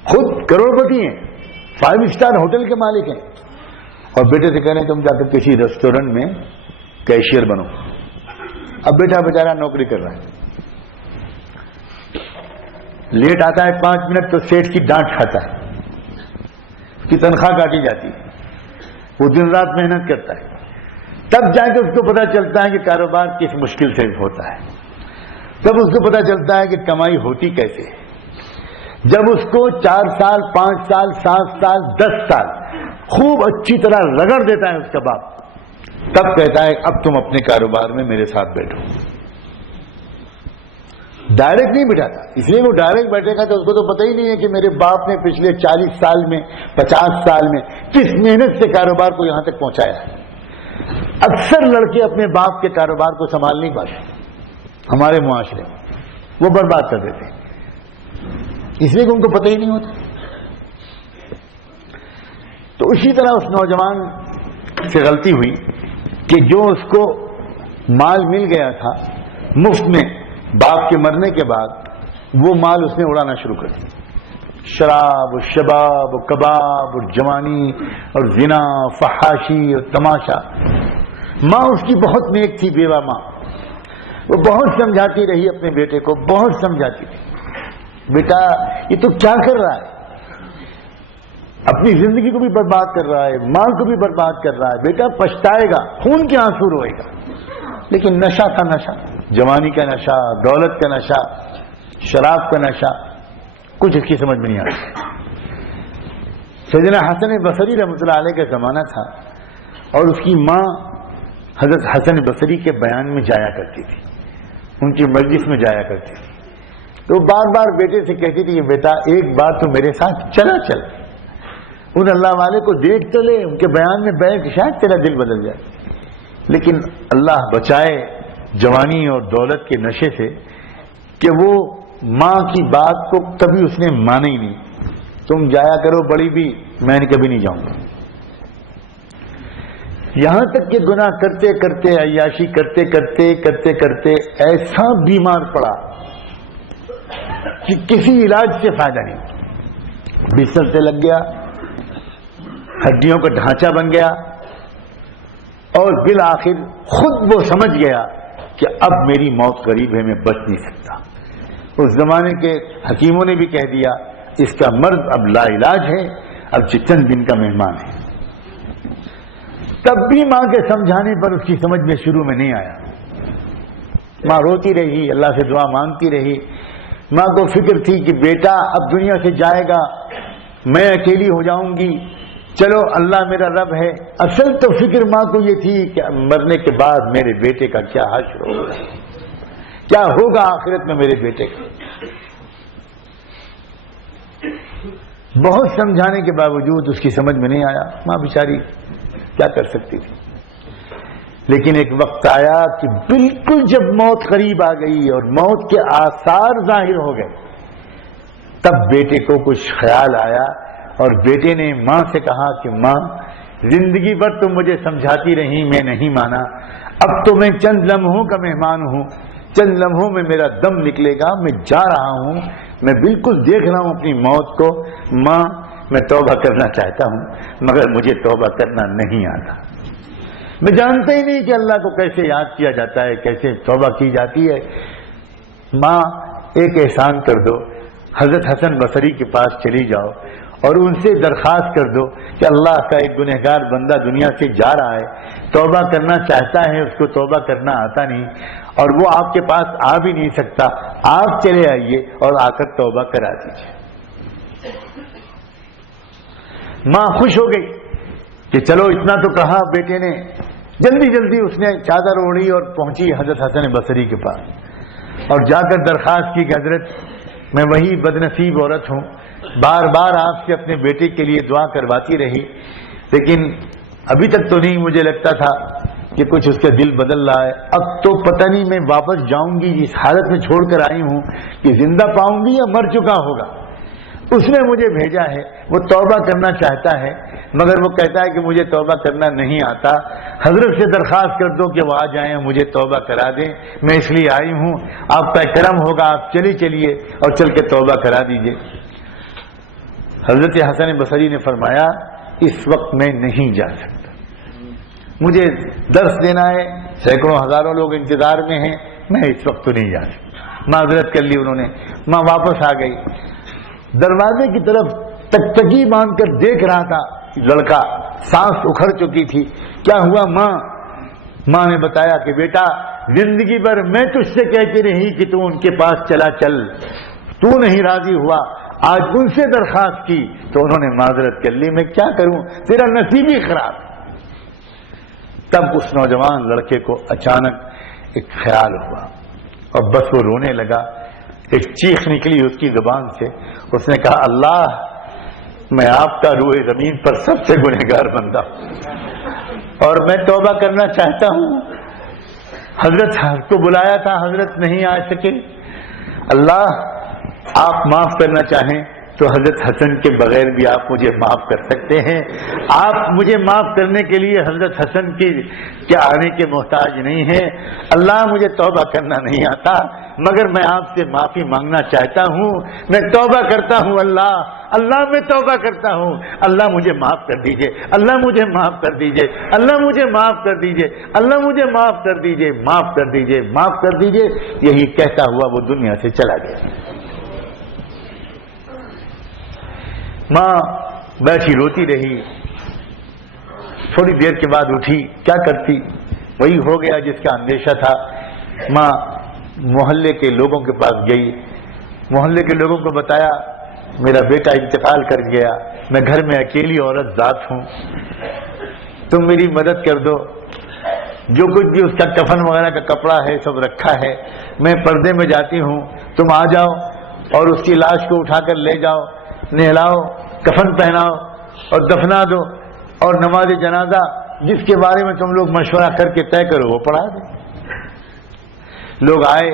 خود کروڑ پتی ہیں، 5 اسٹار ہوٹل کے مالک ہیں، اور بیٹے سے کہہ رہے ہیں تم جا کر کسی ریسٹورینٹ میں کیشیئر بنو. اب بیٹا بیچارہ نوکری کر رہا ہے، لیٹ آتا ہے 5 منٹ تو سیٹھ کی ڈانٹ کھاتا ہے، اس کی تنخواہ کاٹی جاتی ہے. وہ دن رات محنت کرتا ہے، تب جا کے اس کو پتا چلتا ہے کہ کاروبار کس مشکل سے ہوتا ہے. تب اس کو پتا چلتا ہے کہ کمائی ہوتی کیسے ہے. جب اس کو 4 سال 5 سال 7 سال 10 سال خوب اچھی طرح رگڑ دیتا ہے اس کا باپ، تب کہتا ہے اب تم اپنے کاروبار میں میرے ساتھ بیٹھو. ڈائریکٹ نہیں بٹھاتا، اس لیے وہ ڈائریکٹ بیٹھے گا تو اس کو تو پتہ ہی نہیں ہے کہ میرے باپ نے پچھلے 40 سال میں 50 سال میں کس محنت سے کاروبار کو یہاں تک پہنچایا ہے. اکثر لڑکے اپنے باپ کے کاروبار کو سنبھال نہیں پاتے ہمارے معاشرے میں، وہ برباد کر دیتے ہیں، اس لیے کہ ان کو پتہ ہی نہیں ہوتا. تو اسی طرح اس نوجوان سے غلطی ہوئی کہ جو اس کو مال مل گیا تھا مفت میں باپ کے مرنے کے بعد، وہ مال اس نے اڑانا شروع کر دیا. شراب و شباب و کباب اور جوانی اور زنا، فحاشی اور تماشا. ماں اس کی بہت نیک تھی، بیوہ ماں، وہ بہت سمجھاتی رہی اپنے بیٹے کو، بہت سمجھاتی تھی، بیٹا یہ تو کیا کر رہا ہے، اپنی زندگی کو بھی برباد کر رہا ہے، مال کو بھی برباد کر رہا ہے، بیٹا پچھتائے گا، خون کے آنسو روئے گا. لیکن نشہ کا نشہ، جوانی کا نشہ، دولت کا نشہ، شراب کا نشہ، کچھ اس کی سمجھ میں نہیں آتا. سیدنا حسن بصری رحمۃ اللہ علیہ کا زمانہ تھا اور اس کی ماں حضرت حسن بصری کے بیان میں جایا کرتی تھی، ان کی مجلس میں جایا کرتی تھی. تو بار بار بیٹے سے کہتی تھی کہ بیٹا ایک بار تو میرے ساتھ چل ان اللہ والے کو دیکھ تو لے، ان کے بیان میں بیٹھ، شاید تیرا دل بدل جائے. لیکن اللہ بچائے جوانی اور دولت کے نشے سے کہ وہ ماں کی بات کو کبھی اس نے مانا ہی نہیں. تم جایا کرو بڑی بھی، میں کبھی نہیں جاؤں گا. یہاں تک کہ گناہ کرتے کرتے، عیاشی کرتے کرتے کرتے کرتے ایسا بیمار پڑا کہ کسی علاج سے فائدہ نہیں. بستر سے لگ گیا، ہڈیوں کا ڈھانچہ بن گیا، اور بالآخر خود وہ سمجھ گیا کہ اب میری موت قریب ہے، میں بچ نہیں سکتا. اس زمانے کے حکیموں نے بھی کہہ دیا اس کا مرض اب لا علاج ہے، اب چند دن کا مہمان ہے. تب بھی ماں کے سمجھانے پر اس کی سمجھ میں شروع میں نہیں آیا. ماں روتی رہی، اللہ سے دعا مانگتی رہی. ماں کو فکر تھی کہ بیٹا اب دنیا سے جائے گا، میں اکیلی ہو جاؤں گی، چلو اللہ میرا رب ہے. اصل تو فکر ماں کو یہ تھی کہ مرنے کے بعد میرے بیٹے کا کیا حشر ہوگا، کیا ہوگا آخرت میں میرے بیٹے کا. بہت سمجھانے کے باوجود اس کی سمجھ میں نہیں آیا. ماں بیچاری کیا کر سکتی تھی. لیکن ایک وقت آیا کہ بالکل جب موت قریب آ گئی اور موت کے آثار ظاہر ہو گئے، تب بیٹے کو کچھ خیال آیا اور بیٹے نے ماں سے کہا کہ ماں زندگی بھر تم مجھے سمجھاتی رہی، میں نہیں مانا، اب تو میں چند لمحوں کا مہمان ہوں، چند لمحوں میں میرا دم نکلے گا، میں جا رہا ہوں، میں بالکل دیکھ رہا ہوں اپنی موت کو. ماں میں توبہ کرنا چاہتا ہوں مگر مجھے توبہ کرنا نہیں آتا. میں جانتا ہی نہیں کہ اللہ کو کیسے یاد کیا جاتا ہے, کیسے توبہ کی جاتی ہے. ماں ایک احسان کر دو, حضرت حسن بصری کے پاس چلی جاؤ اور ان سے درخواست کر دو کہ اللہ کا ایک گنہگار بندہ دنیا سے جا رہا ہے, توبہ کرنا چاہتا ہے, اس کو توبہ کرنا آتا نہیں اور وہ آپ کے پاس آ بھی نہیں سکتا, آپ چلے آئیے اور آ کر توبہ کرا دیجیے. ماں خوش ہو گئی کہ چلو اتنا تو کہا بیٹے نے. جلدی جلدی اس نے چادر اوڑھی اور پہنچی حضرت حسن بصری کے پاس اور جا کر درخواست کی کہ حضرت میں وہی بدنصیب عورت ہوں, بار بار آپ سے اپنے بیٹے کے لیے دعا کرواتی رہی لیکن ابھی تک تو نہیں مجھے لگتا تھا کہ کچھ اس کا دل بدل رہا ہے. اب تو پتہ نہیں میں واپس جاؤں گی اس حالت میں چھوڑ کر آئی ہوں کہ زندہ پاؤں گی یا مر چکا ہوگا. اس نے مجھے بھیجا ہے, وہ توبہ کرنا چاہتا ہے مگر وہ کہتا ہے کہ مجھے توبہ کرنا نہیں آتا. حضرت سے درخواست کر دو کہ وہ آ جائیں, مجھے توبہ کرا دیں, میں اس لیے آئی ہوں, آپ کا کرم ہوگا, آپ چلیے اور چل کے توبہ کرا دیجئے. حضرت حسن بصری نے فرمایا اس وقت میں نہیں جا سکتا, مجھے درس دینا ہے, سینکڑوں ہزاروں لوگ انتظار میں ہیں, میں اس وقت تو نہیں جا سکتا. معذرت کر لی انہوں نے. ماں واپس آ گئی, دروازے کی طرف ٹکٹکی باندھ کر دیکھ رہا تھا لڑکا, سانس اکھڑ چکی تھی. کیا ہوا ماں؟ ماں نے بتایا کہ بیٹا زندگی بھر میں تجھ سے کہتی رہی کہ تو ان کے پاس چلا چل, تو نہیں راضی ہوا, آج ان سے درخواست کی تو انہوں نے معذرت کر لی, میں کیا کروں, تیرا نصیب ہی خراب. تب اس نوجوان لڑکے کو اچانک ایک خیال ہوا اور بس وہ رونے لگا. ایک چیخ نکلی اس کی زبان سے, اس نے کہا اللہ میں آپ کا روئے زمین پر سب سے گنہگار بندہ اور میں توبہ کرنا چاہتا ہوں. حضرت کو بلایا تھا, حضرت نہیں آ سکے. اللہ آپ معاف کرنا چاہیں تو حضرت حسن کے بغیر بھی آپ مجھے معاف کر سکتے ہیں. آپ مجھے معاف کرنے کے لیے حضرت حسن کے آنے کے محتاج نہیں ہیں. اللہ مجھے توبہ کرنا نہیں آتا مگر میں آپ سے معافی مانگنا چاہتا ہوں, میں توبہ کرتا ہوں. اللہ میں توبہ کرتا ہوں, اللہ مجھے معاف کر دیجئے, اللہ مجھے معاف کر دیجئے, اللہ مجھے معاف کر دیجئے, اللہ مجھے معاف کر دیجئے, معاف کر دیجئے, معاف کر دیجئے. یہی کہتا ہوا وہ دنیا سے چلا گیا. ماں بیٹھی روتی رہی. تھوڑی دیر کے بعد اٹھی, کیا کرتی, وہی ہو گیا جس کا اندیشہ تھا. ماں محلے کے لوگوں کے پاس گئی, محلے کے لوگوں کو بتایا میرا بیٹا انتقال کر گیا, میں گھر میں اکیلی عورت ذات ہوں, تم میری مدد کر دو. جو کچھ بھی اس کا کفن وغیرہ کا کپڑا ہے سب رکھا ہے, میں پردے میں جاتی ہوں, تم آ جاؤ اور اس کی لاش کو اٹھا کر لے جاؤ, نہلاؤ, کفن پہناؤ اور دفنا دو, اور نماز جنازہ جس کے بارے میں تم لوگ مشورہ کر کے طے کرو وہ پڑھا دو. لوگ آئے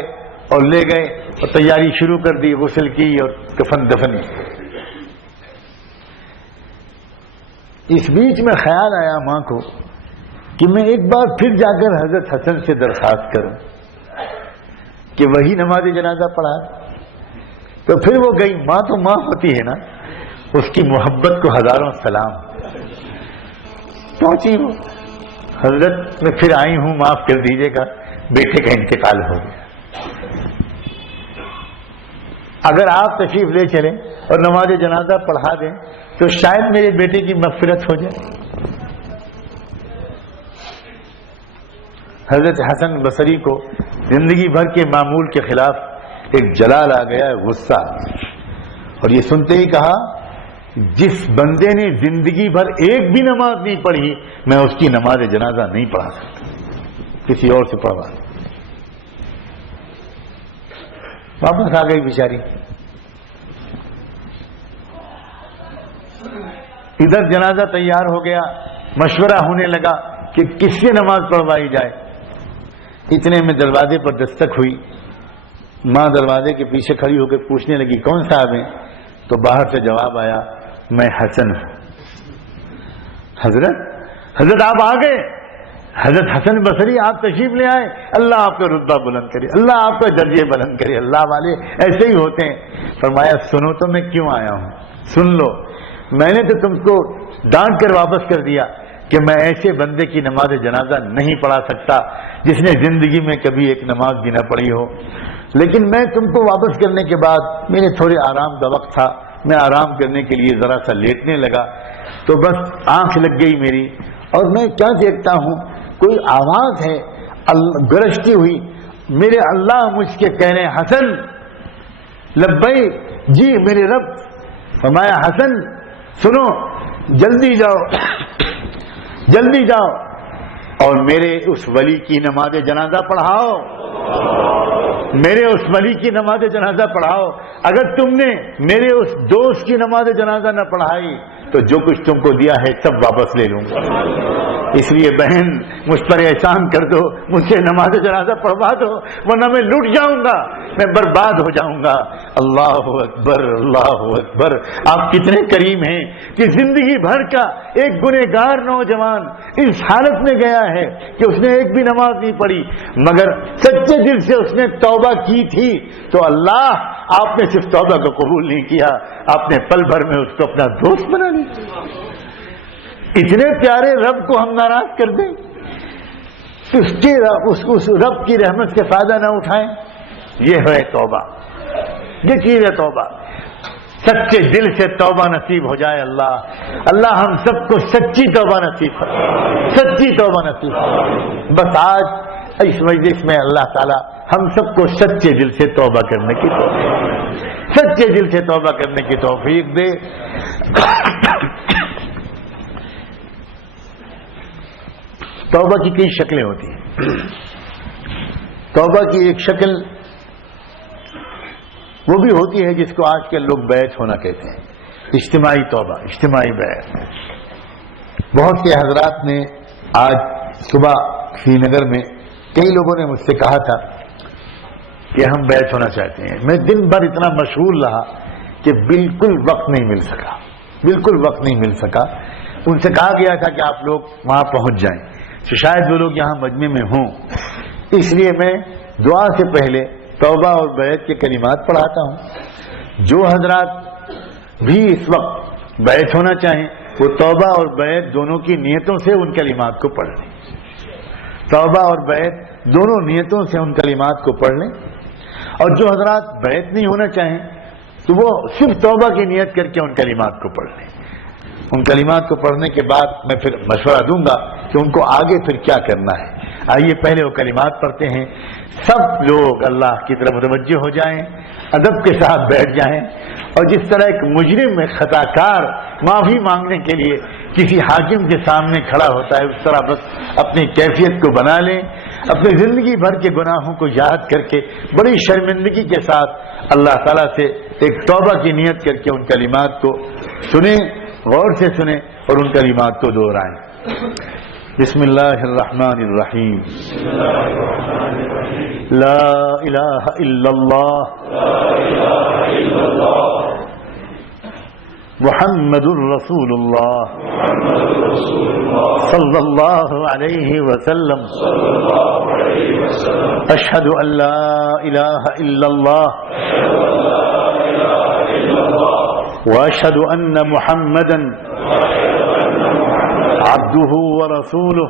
اور لے گئے اور تیاری شروع کر دی, غسل کی اور کفن دفن. اس بیچ میں خیال آیا ماں کو کہ میں ایک بار پھر جا کر حضرت حسن سے درخواست کروں کہ وہی نماز جنازہ پڑھا. تو پھر وہ گئی. ماں تو ماں ہوتی ہے نا, اس کی محبت کو ہزاروں سلام. پہنچی وہ, حضرت میں پھر آئی ہوں, معاف کر دیجیے گا, بیٹے کا انتقال ہو گیا. اگر آپ تشریف لے چلیں اور نماز جنازہ پڑھا دیں تو شاید میرے بیٹے کی مغفرت ہو جائے. حضرت حسن بصری کو زندگی بھر کے معمول کے خلاف ایک جلال آ گیا, غصہ, اور یہ سنتے ہی کہا جس بندے نے زندگی بھر ایک بھی نماز نہیں پڑھی میں اس کی نماز جنازہ نہیں پڑھا سکتا, کسی اور سے پڑھوا. واپس آ گئی بیچاری. ادھر جنازہ تیار ہو گیا, مشورہ ہونے لگا کہ کس سے نماز پڑھوائی جائے. اتنے میں دروازے پر دستک ہوئی. ماں دروازے کے پیچھے کھڑی ہو کے پوچھنے لگی کون صاحب ہیں؟ تو باہر سے جواب آیا میں حسن ہوں. حضرت آپ آ گئے. حضرت حسن بصری آپ تشریف لے آئے, اللہ آپ کا رتبہ بلند کرے, اللہ آپ کا درجے بلند کرے. اللہ والے ایسے ہی ہوتے ہیں. فرمایا سنو تو میں کیوں آیا ہوں, سن لو. میں نے تو تم کو ڈانٹ کر واپس کر دیا کہ میں ایسے بندے کی نماز جنازہ نہیں پڑھا سکتا جس نے زندگی میں کبھی ایک نماز بھی نہ پڑھی ہو، لیکن میں تم کو واپس کرنے کے بعد میرے تھوڑے آرام کا وقت تھا، میں آرام کرنے کے لیے ذرا سا لیٹنے لگا تو بس آنکھ لگ گئی میری، اور میں کیا دیکھتا ہوں کوئی آواز ہے گرجتی ہوئی، میرے اللہ مجھ کے کہہ رہے ہیں حسن لبیک، جی میرے رب۔ فرمایا حسن سنو، جلدی جاؤ جلدی جاؤ اور میرے اس ولی کی نماز جنازہ پڑھاؤ، میرے اس ولی کی نماز جنازہ پڑھاؤ۔ اگر تم نے میرے اس دوست کی نماز جنازہ نہ پڑھائی تو جو کچھ تم کو دیا ہے سب واپس لے لوں گا، اس لیے بہن مجھ پر احسان کر دو، مجھ سے نماز جنازہ پڑھوا دو، ورنہ میں لٹ جاؤں گا، میں برباد ہو جاؤں گا۔ اللہ اکبر اللہ اکبر۔ آپ کتنے کریم ہیں کہ زندگی بھر کا ایک گنہگار نوجوان اس حالت میں گیا ہے کہ اس نے ایک بھی نماز نہیں پڑھی، مگر سچے دل سے اس نے توبہ کی تھی تو اللہ آپ نے صرف توبہ کو قبول نہیں کیا، آپ نے پل بھر میں اس کو اپنا دوست بنا لیا۔ اتنے پیارے رب کو ہم ناراض کر دیں، اس رب کی رحمت سے فائدہ نہ اٹھائیں، یہ ہے توبہ، یہ چیز ہے توبہ۔ سچے دل سے توبہ نصیب ہو جائے اللہ ہم سب کو سچی توبہ نصیب فرمائے، سچی توبہ نصیب فرمائے۔ بس آج اس مجلس میں اللہ تعالی ہم سب کو سچے دل سے توبہ کرنے کی توفیق، سچے دل سے توبہ کرنے کی توفیق دے۔ توبہ کی کئی شکلیں ہوتی ہیں۔ توبہ کی ایک شکل وہ بھی ہوتی ہے جس کو آج کل لوگ بیعت ہونا کہتے ہیں، اجتماعی توبہ، اجتماعی بیعت۔ بہت سے حضرات نے آج صبح سری نگر میں کئی لوگوں نے مجھ سے کہا تھا کہ ہم بیعت ہونا چاہتے ہیں۔ میں دن بھر اتنا مشغول رہا کہ بالکل وقت نہیں مل سکا، بالکل وقت نہیں مل سکا۔ ان سے کہا گیا تھا کہ آپ لوگ وہاں پہنچ جائیں، تو شاید وہ لوگ یہاں مجمع میں ہوں، اس لیے میں دعا سے پہلے توبہ اور بیعت کے کلمات پڑھاتا ہوں۔ جو حضرات بھی اس وقت بیعت ہونا چاہیں وہ توبہ اور بیعت دونوں کی نیتوں سے ان کلمات کو پڑھ لیں، توبہ اور بیعت دونوں نیتوں سے ان کلمات کو پڑھ لیں۔ اور جو حضرات بیعت نہیں ہونا چاہیں تو وہ صرف توبہ کی نیت کر کے ان کلمات کو پڑھ لیں۔ ان کلمات کو پڑھنے کے بعد میں پھر مشورہ دوں گا کہ ان کو آگے پھر کیا کرنا ہے۔ آئیے پہلے وہ کلمات پڑھتے ہیں، سب لوگ اللہ کی طرف متوجہ ہو جائیں، ادب کے ساتھ بیٹھ جائیں، اور جس طرح ایک مجرم میں خطا کار معافی مانگنے کے لیے کسی حاکم کے سامنے کھڑا ہوتا ہے، اس طرح بس اپنی کیفیت کو بنا لیں، اپنی زندگی بھر کے گناہوں کو یاد کر کے بڑی شرمندگی کے ساتھ اللہ تعالیٰ سے ایک توبہ کی نیت کر کے ان کلمات کو سنیں، غور سے سنیں اور ان کلمات کو دہرائیں۔ بسم اللہ الرحمن الرحیم۔ لا الہ الا اللہ محمد الرسول اللہ صلی اللہ علیہ وسلم۔ اشہد ان لا الہ الا اللہ واشہد ان محمدا عبدہ ورسولہ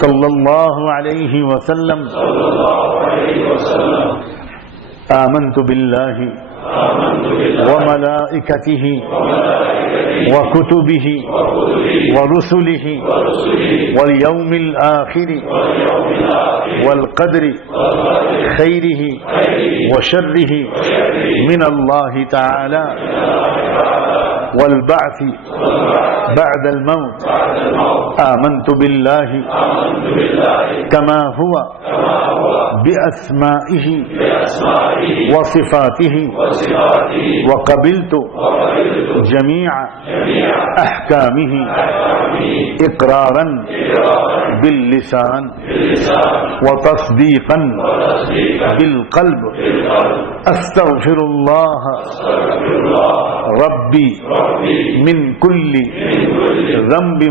صلی اللہ علیہ وسلم۔ آمنت باللہ وملائکتہ وکتبہ ورسلہ والیوم الآخر والقدر خیرہ وشرہ من اللہ تعالی والبعث بعد الموت۔ آمنت باللہ كما هو بأسمائه وصفاته وقبلت جميع أحكامه إقرارا باللسان وتصديقا بالقلب۔ أستغفر الله ربي من كل ذنب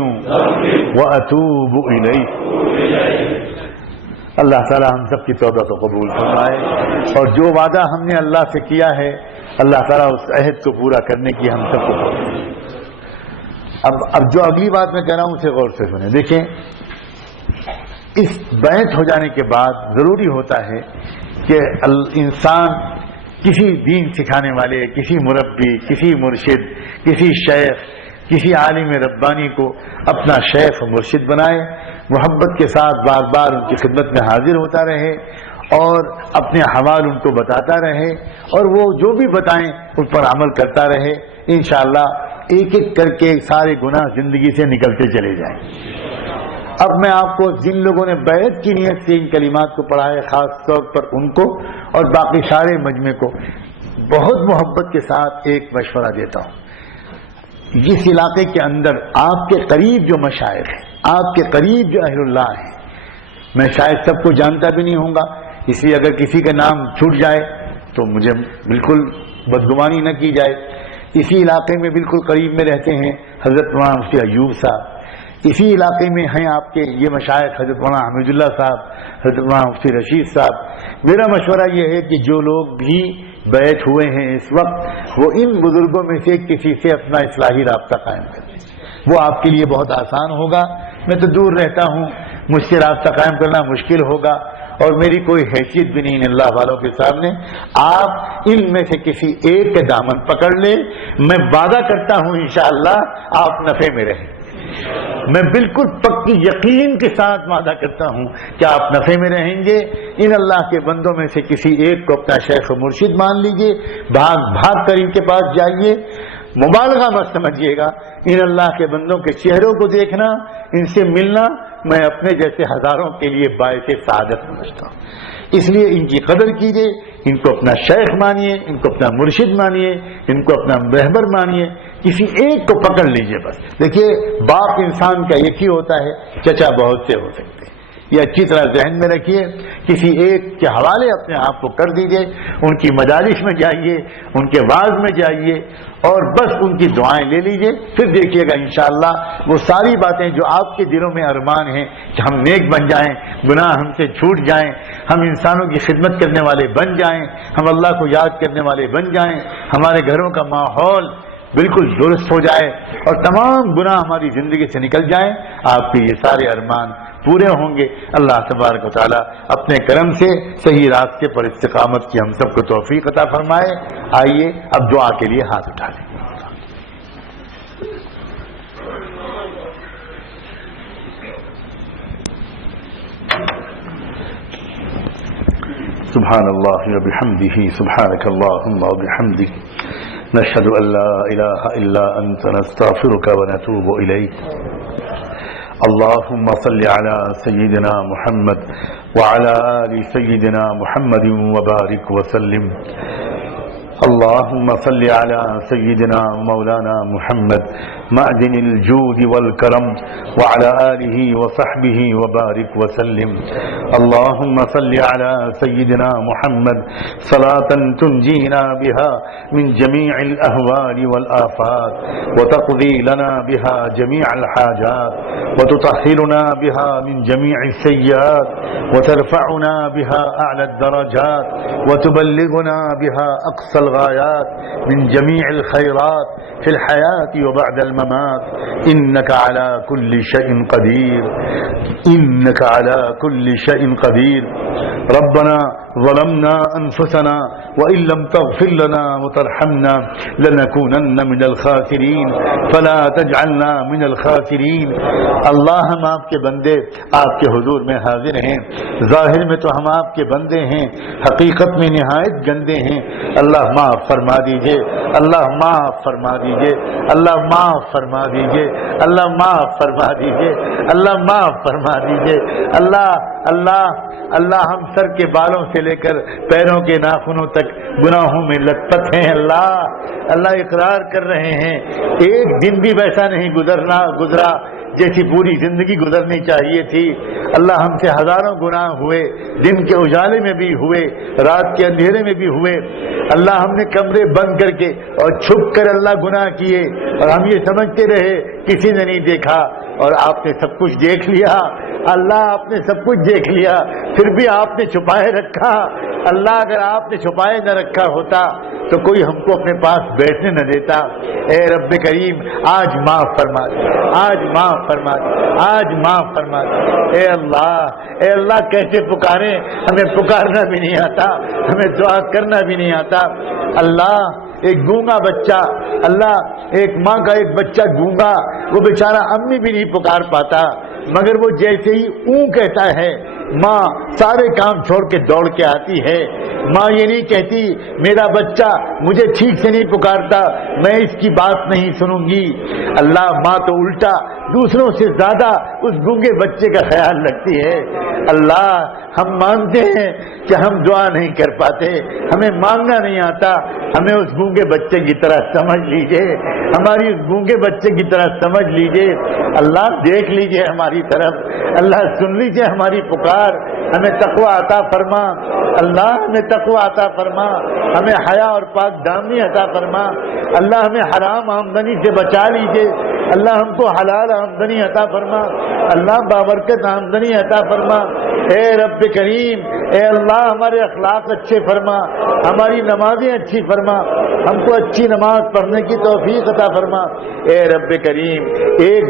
وأتوب إليه۔ اللہ تعالی ہم سب کی توبہ کو قبول فرمائے، اور جو وعدہ ہم نے اللہ سے کیا ہے اللہ تعالیٰ اس عہد کو پورا کرنے کی ہم سب کو۔ اب جو اگلی بات میں کہہ رہا ہوں اسے غور سے سنیں۔ دیکھیں، اس بیعت ہو جانے کے بعد ضروری ہوتا ہے کہ انسان کسی دین سکھانے والے، کسی مربی، کسی مرشد، کسی شیخ، کسی عالم ربانی کو اپنا شیخ و مرشد بنائے، محبت کے ساتھ بار بار ان کی خدمت میں حاضر ہوتا رہے اور اپنے احوال ان کو بتاتا رہے، اور وہ جو بھی بتائیں ان پر عمل کرتا رہے، انشاءاللہ ایک ایک کر کے سارے گناہ زندگی سے نکلتے چلے جائیں۔ اب میں آپ کو جن لوگوں نے بیعت کی نیت سے ان کلمات کو پڑھا ہے، خاص طور پر ان کو اور باقی سارے مجمع کو بہت محبت کے ساتھ ایک مشورہ دیتا ہوں۔ اس علاقے کے اندر آپ کے قریب جو مشائخ ہیں، آپ کے قریب جو اہل اللہ ہیں، میں شاید سب کو جانتا بھی نہیں ہوں گا، اس لیے اگر کسی کا نام چھوٹ جائے تو مجھے بالکل بدگمانی نہ کی جائے۔ اسی علاقے میں بالکل قریب میں رہتے ہیں حضرت مولانا مفتی ایوب صاحب، اسی علاقے میں ہیں آپ کے یہ مشائخ حضرت مولانا حمید اللہ صاحب، حضرت مولانا مفتی رشید صاحب۔ میرا مشورہ یہ ہے کہ جو لوگ بھی بیعت ہوئے ہیں اس وقت، وہ ان بزرگوں میں سے کسی سے اپنا اصلاحی رابطہ قائم کریں، وہ آپ کے لیے بہت آسان ہوگا۔ میں تو دور رہتا ہوں، مجھ سے رابطہ قائم کرنا مشکل ہوگا، اور میری کوئی حیثیت بھی نہیں اللہ والوں کے سامنے۔ آپ ان میں سے کسی ایک کے دامن پکڑ لیں، میں وعدہ کرتا ہوں انشاءاللہ آپ نفع میں رہیں، میں بالکل پکی یقین کے ساتھ وعدہ کرتا ہوں کہ آپ نفع میں رہیں گے۔ ان اللہ کے بندوں میں سے کسی ایک کو اپنا شیخ و مرشد مان لیجئے، بھاگ بھاگ کر ان کے پاس جائیے، مبالغہ مت سمجھیے گا، ان اللہ کے بندوں کے چہروں کو دیکھنا، ان سے ملنا میں اپنے جیسے ہزاروں کے لیے باعث سعادت سمجھتا ہوں۔ اس لیے ان کی قدر کیجیے، ان کو اپنا شیخ مانیے، ان کو اپنا مرشد مانیے، ان کو اپنا رہبر مانیے، کسی ایک کو پکڑ لیجیے بس۔ دیکھیے، باپ انسان کا ایک ہی ہوتا ہے، چچا بہت سے ہو سکتے ہیں، یہ اچھی طرح ذہن میں رکھیے۔ کسی ایک کے حوالے اپنے آپ کو کر دیجیے، ان کی مجالس میں جائیے، ان کے وعظ میں جائیے، اور بس ان کی دعائیں لے لیجیے، پھر دیکھیے گا انشاءاللہ وہ ساری باتیں جو آپ کے دلوں میں ارمان ہیں کہ ہم نیک بن جائیں، گناہ ہم سے چھوٹ جائیں، ہم انسانوں کی خدمت کرنے والے بن جائیں، ہم اللہ کو یاد کرنے والے بن جائیں، ہمارے گھروں کا ماحول بالکل درست ہو جائے اور تمام گناہ ہماری زندگی سے نکل جائیں، آپ کے یہ سارے ارمان پورے ہوں گے۔ اللہ تبارک و تعالیٰ اپنے کرم سے صحیح راستے پر استقامت کی ہم سب کو توفیق عطا فرمائے۔ آئیے اب دعا کے لیے ہاتھ اٹھا لیں۔ سبحان اللہ وبحمدہ، سبحانک اللہم وبحمدک، نشہد ان لا الہ الا انت، نستغفرک ونتوب الیک۔ اللهم صل على سيدنا محمد وعلى آل سيدنا محمد وبارك وسلم۔ اللهم صل على سيدنا مولانا محمد معدن الجود والكرم وعلى آله وصحبه وبارك وسلم۔ اللهم صل على سيدنا محمد صلاة تنجينا بها من جميع الأهوال والآفات، وتقضي لنا بها جميع الحاجات، وتطهرنا بها من جميع السيئات، وترفعنا بها أعلى الدرجات، وتبلغنا بها أقصى الغايات من جميع الخيرات في الحياة وبعد الممات، إنك على كل شيء قدير، إنك على كل شيء قدير۔ ربنا ظلمنا أنفسنا وإن لم تغفر لنا وترحمنا لنكونن من الخاسرين فلا تجعلنا من الخاسرين۔ اللہ ہم آپ کے بندے آپ کے حضور میں حاضر ہیں، ظاہر میں تو ہم آپ کے بندے ہیں، حقیقت میں نہایت گندے ہیں۔ اللہ معاف فرما دیجئے، اللہ معاف فرما دیجئے، اللہ معاف فرما دیجئے، اللہ معاف فرما دیجئے، اللہ معاف فرما دیجئے۔ اللہ اللہ اللہ ہم سر کے بالوں سے لے کر پیروں کے ناخنوں تک گناہوں میں لت پت ہیں۔ اللہ اقرار کر رہے ہیں ایک دن بھی ویسا نہیں گزرا جیسی پوری زندگی گزرنی چاہیے تھی۔ اللہ ہم سے ہزاروں گناہ ہوئے، دن کے اجالے میں بھی ہوئے، رات کے اندھیرے میں بھی ہوئے۔ اللہ ہم نے کمرے بند کر کے اور چھپ کر اللہ گناہ کیے، اور ہم یہ سمجھتے رہے کسی نے نہیں دیکھا، اور آپ نے سب کچھ دیکھ لیا۔ اللہ آپ نے سب کچھ دیکھ لیا پھر بھی آپ نے چھپائے رکھا. اللہ اگر آپ نے چھپائے نہ رکھا ہوتا تو کوئی ہم کو اپنے پاس بیٹھنے نہ دیتا. اے رب کریم آج معاف فرما دے, آج معاف فرما دے, آج معاف فرما دے. اے اللہ کیسے پکاریں, ہمیں پکارنا بھی نہیں آتا, ہمیں دعا کرنا بھی نہیں آتا. اللہ ایک گونگا بچہ, اللہ ایک ماں کا ایک بچہ گونگا, وہ بیچارہ امی بھی نہیں پکار پاتا, مگر وہ جیسے ہی اوں کہتا ہے ماں سارے کام چھوڑ کے دوڑ کے آتی ہے. ماں یہ نہیں کہتی میرا بچہ مجھے ٹھیک سے نہیں پکارتا, میں اس کی بات نہیں سنوں گی. اللہ ماں تو الٹا دوسروں سے زیادہ اس گونگے بچے کا خیال رکھتی ہے. اللہ ہم مانتے ہیں کہ ہم دعا نہیں کر پاتے, ہمیں مانگنا نہیں آتا, ہمیں اس گونگے بچے کی طرح سمجھ لیجئے, ہماری اس گونگے بچے کی طرح سمجھ لیجئے. اللہ دیکھ لیجئے ہماری طرف, اللہ سن لیجئے ہماری پکار, ہمیں تقوی عطا فرما. اللہ ہمیں تقوی عطا فرما, ہمیں حیا اور پاک دامنی عطا فرما. اللہ ہمیں حرام آمدنی سے بچا لیجئے, اللہ ہم کو حلال آمدنی عطا فرما. اللہ بابرکت آمدنی عطا فرما. اے رب کریم, اے اللہ ہمارے اخلاق اچھے فرما, ہماری نمازیں اچھی فرما, ہم کو اچھی نماز پڑھنے کی توفیق عطا فرما. اے رب کریم ایک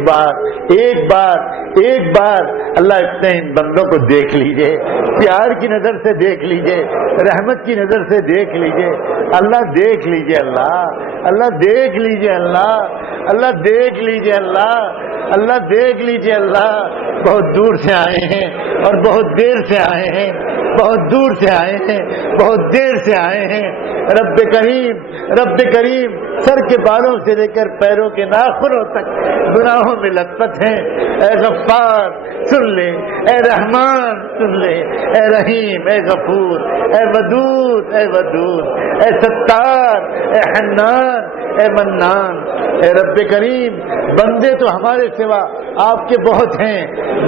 بار اللہ اتنے ان بندوں کو دیکھ لیجئے, پیار کی نظر سے دیکھ لیجئے, رحمت کی نظر سے دیکھ لیجئے. اللہ دیکھ لیجئے, اللہ دیکھ لیجئے, اللہ دیکھ لیجئے, اللہ دیکھ لیجئے. اللہ بہت دور سے آئے ہیں اور بہت دیر سے آئے ہیں, بہت دور سے آئے ہیں, بہت دیر سے آئے ہیں. رب کریم سر کے بالوں سے لے کر پیروں کے ناخنوں تک گناہوں میں لطپت ہیں. اے غفار سن لے, اے رحمان سن لے, اے رحیم, اے غفور, اے ودود, اے ستار, اے حنان, اے منان. اے رب کریم بندے تو ہمارے سوا آپ کے بہت ہیں,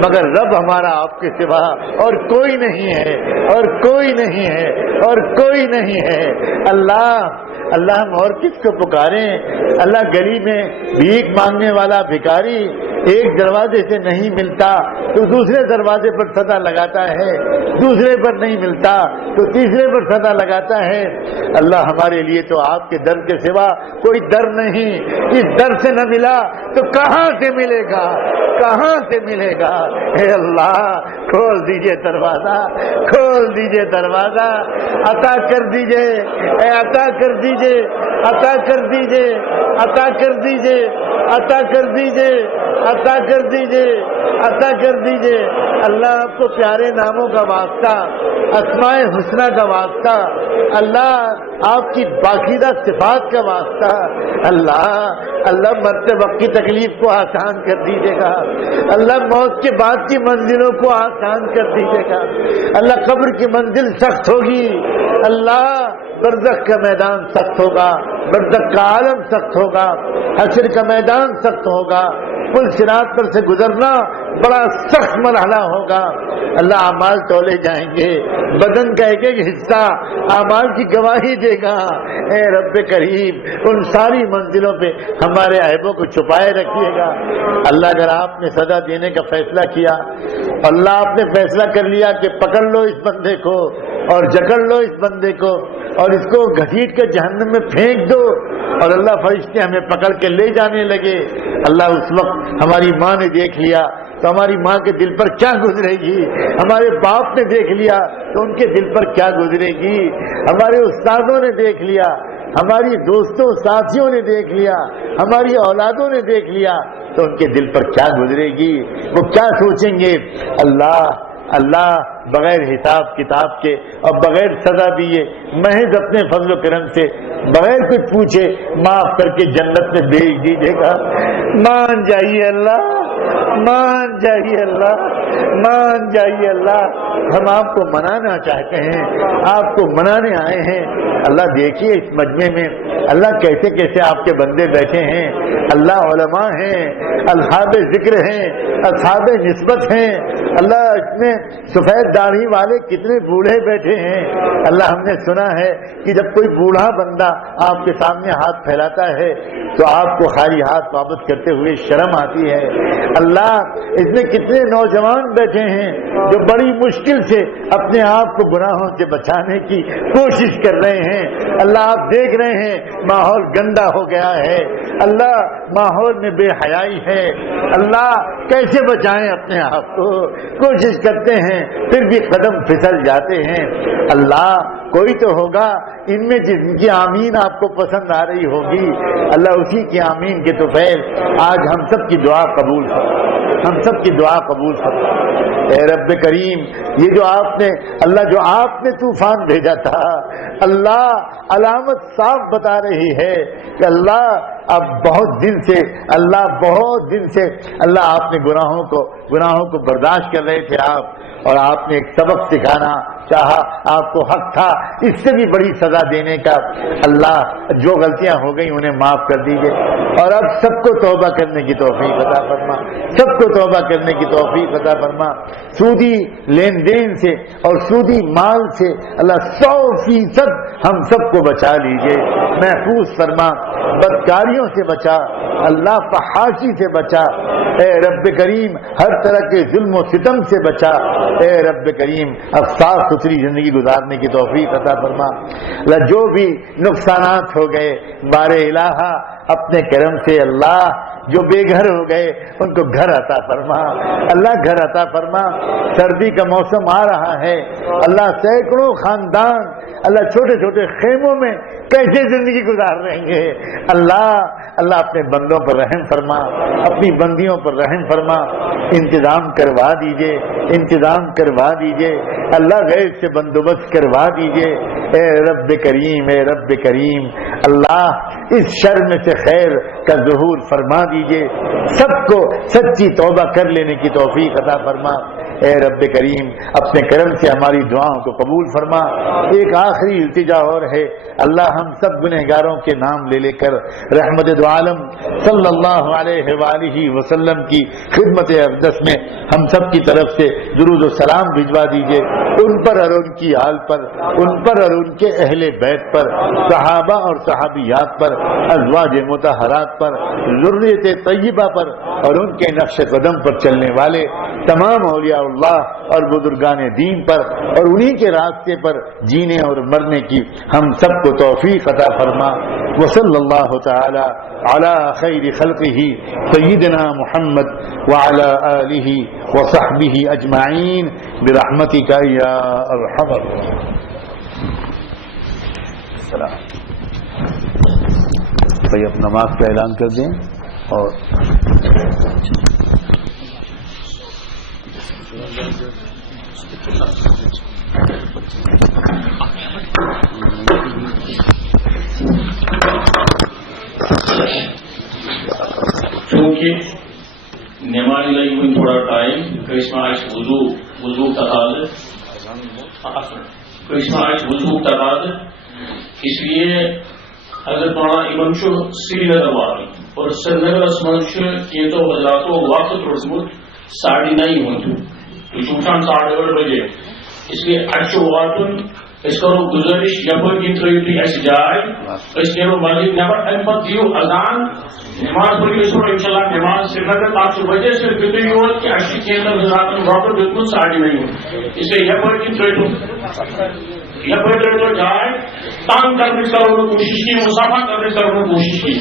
مگر رب ہمارا آپ کے سوا اور کوئی نہیں ہے, اور کوئی نہیں ہے, اور کوئی نہیں ہے. اللہ ہم اور کس کو پکاریں. اللہ گلی میں بھیک مانگنے والا بھکاری ایک دروازے سے نہیں ملتا تو دوسرے دروازے پر صدا لگاتا ہے, دوسرے پر نہیں ملتا تو تیسرے پر صدا لگاتا ہے. اللہ ہمارے لیے تو آپ کے در کے سوا کوئی در نہیں. اس در سے نہ ملا تو کہاں سے ملے گا, کہاں سے ملے گا. اے اللہ کھول دیجئے دروازہ, کھول دیجئے دروازہ, عطا کر دیجئے, اے عطا کر دیجئے, عطا کر دیجئے, عطا کر دیجئے, عطا کر دیجئے, عطا کر دیجئے, عطا کر دیجئے. اللہ آپ کو پیارے ناموں کا واسطہ, اسماء حسنہ کا واسطہ, اللہ آپ کی باقیدہ صفات کا واسطہ, اللہ مرتے وقت کی تکلیف کو آسان کر دیجیے گا. اللہ موت کے بعد کی منزلوں کو آسان کر دیجیے گا. اللہ قبر کی منزل سخت ہوگی, اللہ برزخ کا میدان سخت ہوگا, برزخ کا عالم سخت ہوگا, حشر کا میدان سخت ہوگا, پل صراط پر سے گزرنا بڑا سخت مرحلہ ہوگا. اللہ اعمال تولے جائیں گے, بدن کا ایک ایک حصہ اعمال کی گواہی دے گا. اے رب کریم ان ساری منزلوں پہ ہمارے عیبوں کو چھپائے رکھیے گا. اللہ اگر آپ نے سزا دینے کا فیصلہ کیا, اللہ آپ نے فیصلہ کر لیا کہ پکڑ لو اس بندے کو اور جکڑ لو اس بندے کو اور اس کو گھسیٹ کے جہنم میں پھینک دو, اور اللہ فرشتے ہمیں پکڑ کے لے جانے لگے. اللہ اس وقت ہماری ماں نے دیکھ لیا تو ہماری ماں کے دل پر کیا گزرے گی, ہمارے باپ نے دیکھ لیا تو ان کے دل پر کیا گزرے گی, ہمارے استادوں نے دیکھ لیا, ہماری دوستوں ساتھیوں نے دیکھ لیا, ہماری اولادوں نے دیکھ لیا تو ان کے دل پر کیا گزرے گی, وہ کیا سوچیں گے. اللہ بغیر حساب کتاب کے اور بغیر سزا دیے محض اپنے فضل و کرم سے بغیر کچھ پوچھے معاف کر کے جنت میں بھیج دیجیے گا. مان جائیے اللہ, مان جائیے اللہ, مان جائیے اللہ. ہم آپ کو منانا چاہتے ہیں, آپ کو منانے آئے ہیں. اللہ دیکھیے اس مجمع میں اللہ کیسے کیسے آپ کے بندے بیٹھے ہیں. اللہ علماء ہیں, اصحاب ذکر ہیں, اصحاب نسبت ہیں. اللہ اس میں سفید داڑھی والے کتنے بوڑھے بیٹھے ہیں. اللہ ہم نے سنا ہے کہ جب کوئی بوڑھا بندہ آپ کے سامنے ہاتھ پھیلاتا ہے تو آپ کو خالی ہاتھ واپس کرتے ہوئے شرم آتی ہے. اللہ اس میں کتنے نوجوان بیٹھے ہیں جو بڑی مشکل سے اپنے آپ کو گناہوں سے بچانے کی کوشش کر رہے ہیں. اللہ آپ دیکھ رہے ہیں ماحول گندا ہو گیا ہے. اللہ ماحول میں بے حیائی ہے. اللہ کیسے بچائیں اپنے آپ کو, کوشش کرتے ہیں پھر بھی قدم پھسل جاتے ہیں. اللہ کوئی تو ہوگا ان میں جن کی آمین آپ کو پسند آ رہی ہوگی, اللہ اسی کی آمین کے تو فیل آج ہم سب کی دعا قبول کر, ہم سب کی دعا قبول کر. اے رب کریم, یہ جو آپ نے اللہ جو آپ نے طوفان بھیجا تھا, اللہ علامت صاف بتا رہی ہے کہ اللہ اب بہت دن سے اللہ آپ نے گناہوں کو برداشت کر رہے تھے آپ, اور آپ نے ایک سبق سکھانا چاہا, آپ کو حق تھا اس سے بھی بڑی سزا دینے کا. اللہ جو غلطیاں ہو گئی انہیں معاف کر دیجیے, اور اب سب کو توبہ کرنے کی توفیق عطا فرما, سب کو توبہ کرنے کی توفیق عطا فرما. سودی لین دین سے اور سودی مال سے اللہ 100% ہم سب کو بچا لیجیے, محفوظ فرما, بدکاریوں سے بچا, اللہ فحاشی سے بچا. اے رب کریم ہر طرح کے ظلم و ستم سے بچا. اے رب کریم اب صاف ستھری زندگی گزارنے کی توفیق عطا فرما. اللہ جو بھی نقصانات ہو گئے بار الہ اپنے کرم سے اللہ جو بے گھر ہو گئے ان کو گھر عطا فرما. اللہ گھر عطا فرما. سردی کا موسم آ رہا ہے, اللہ سینکڑوں خاندان اللہ چھوٹے چھوٹے خیموں میں کیسے زندگی گزار رہے ہیں. اللہ اپنے بندوں پر رحم فرما, اپنی بندیوں پر رحم فرما. انتظام کروا دیجئے, انتظام کروا دیجئے. اللہ غیر سے بندوبست کروا دیجئے. اے رب کریم, اے رب کریم, اللہ اس شر میں سے خیر کا ظہور فرما دیجئے. سب کو سچی توبہ کر لینے کی توفیق عطا فرما. اے رب کریم اپنے کرم سے ہماری دعاؤں کو قبول فرما. ایک آخری التجا اور ہے, اللہ ہم سب گنہگاروں کے نام لے کر رحمت دو عالم صلی اللہ علیہ وآلہ وسلم کی خدمت اقدس میں ہم سب کی طرف سے درود و سلام بھجوا دیجئے, ان پر اور ان کی آل پر, ان پر اور ان کے اہل بیت پر, صحابہ اور صحابیات پر, ازواج مطہرات پر, ذریت طیبہ پر, اور ان کے نقش قدم پر چلنے والے تمام اولیاء اللہ اور بزرگان دین پر, اور انہی کے راستے پر جینے اور مرنے کی ہم سب کو توفیق عطا فرما. وصلی اللہ تعالی علی خیر خلقہ سیدنا محمد وعلی آلہ وصحبہ اجمعین برحمتک یا ارحم الراحمین. السلام. بھائی اب نماز کا اعلان کر دیں. اور چونکہ نماز لگی ہوئی تھوڑا ٹائم کرشما وضو تقاض اس لیے اگر پڑھا امام سری نگر والی اور سری نگر من تو حضراتوں وقت روزمت 9:30 وچان 8:30 بجے, اس لیے اچھا واتن اس کرو گزارش یپر کی ترو تھی اس جائے اس نیرو مسجد نبر ام پتہ دیو اذان نماز پڑھی اس پر انشاءاللہ نماز سری نگر 8 بجے سے کتنے یوت کہ اچھی کیندر حضرات وقت بالکل 9:30 اس لیے یپر کی ترو جائے تانگ کرنے کی کوشش کی, مسافہ کرنے کی کوشش کی.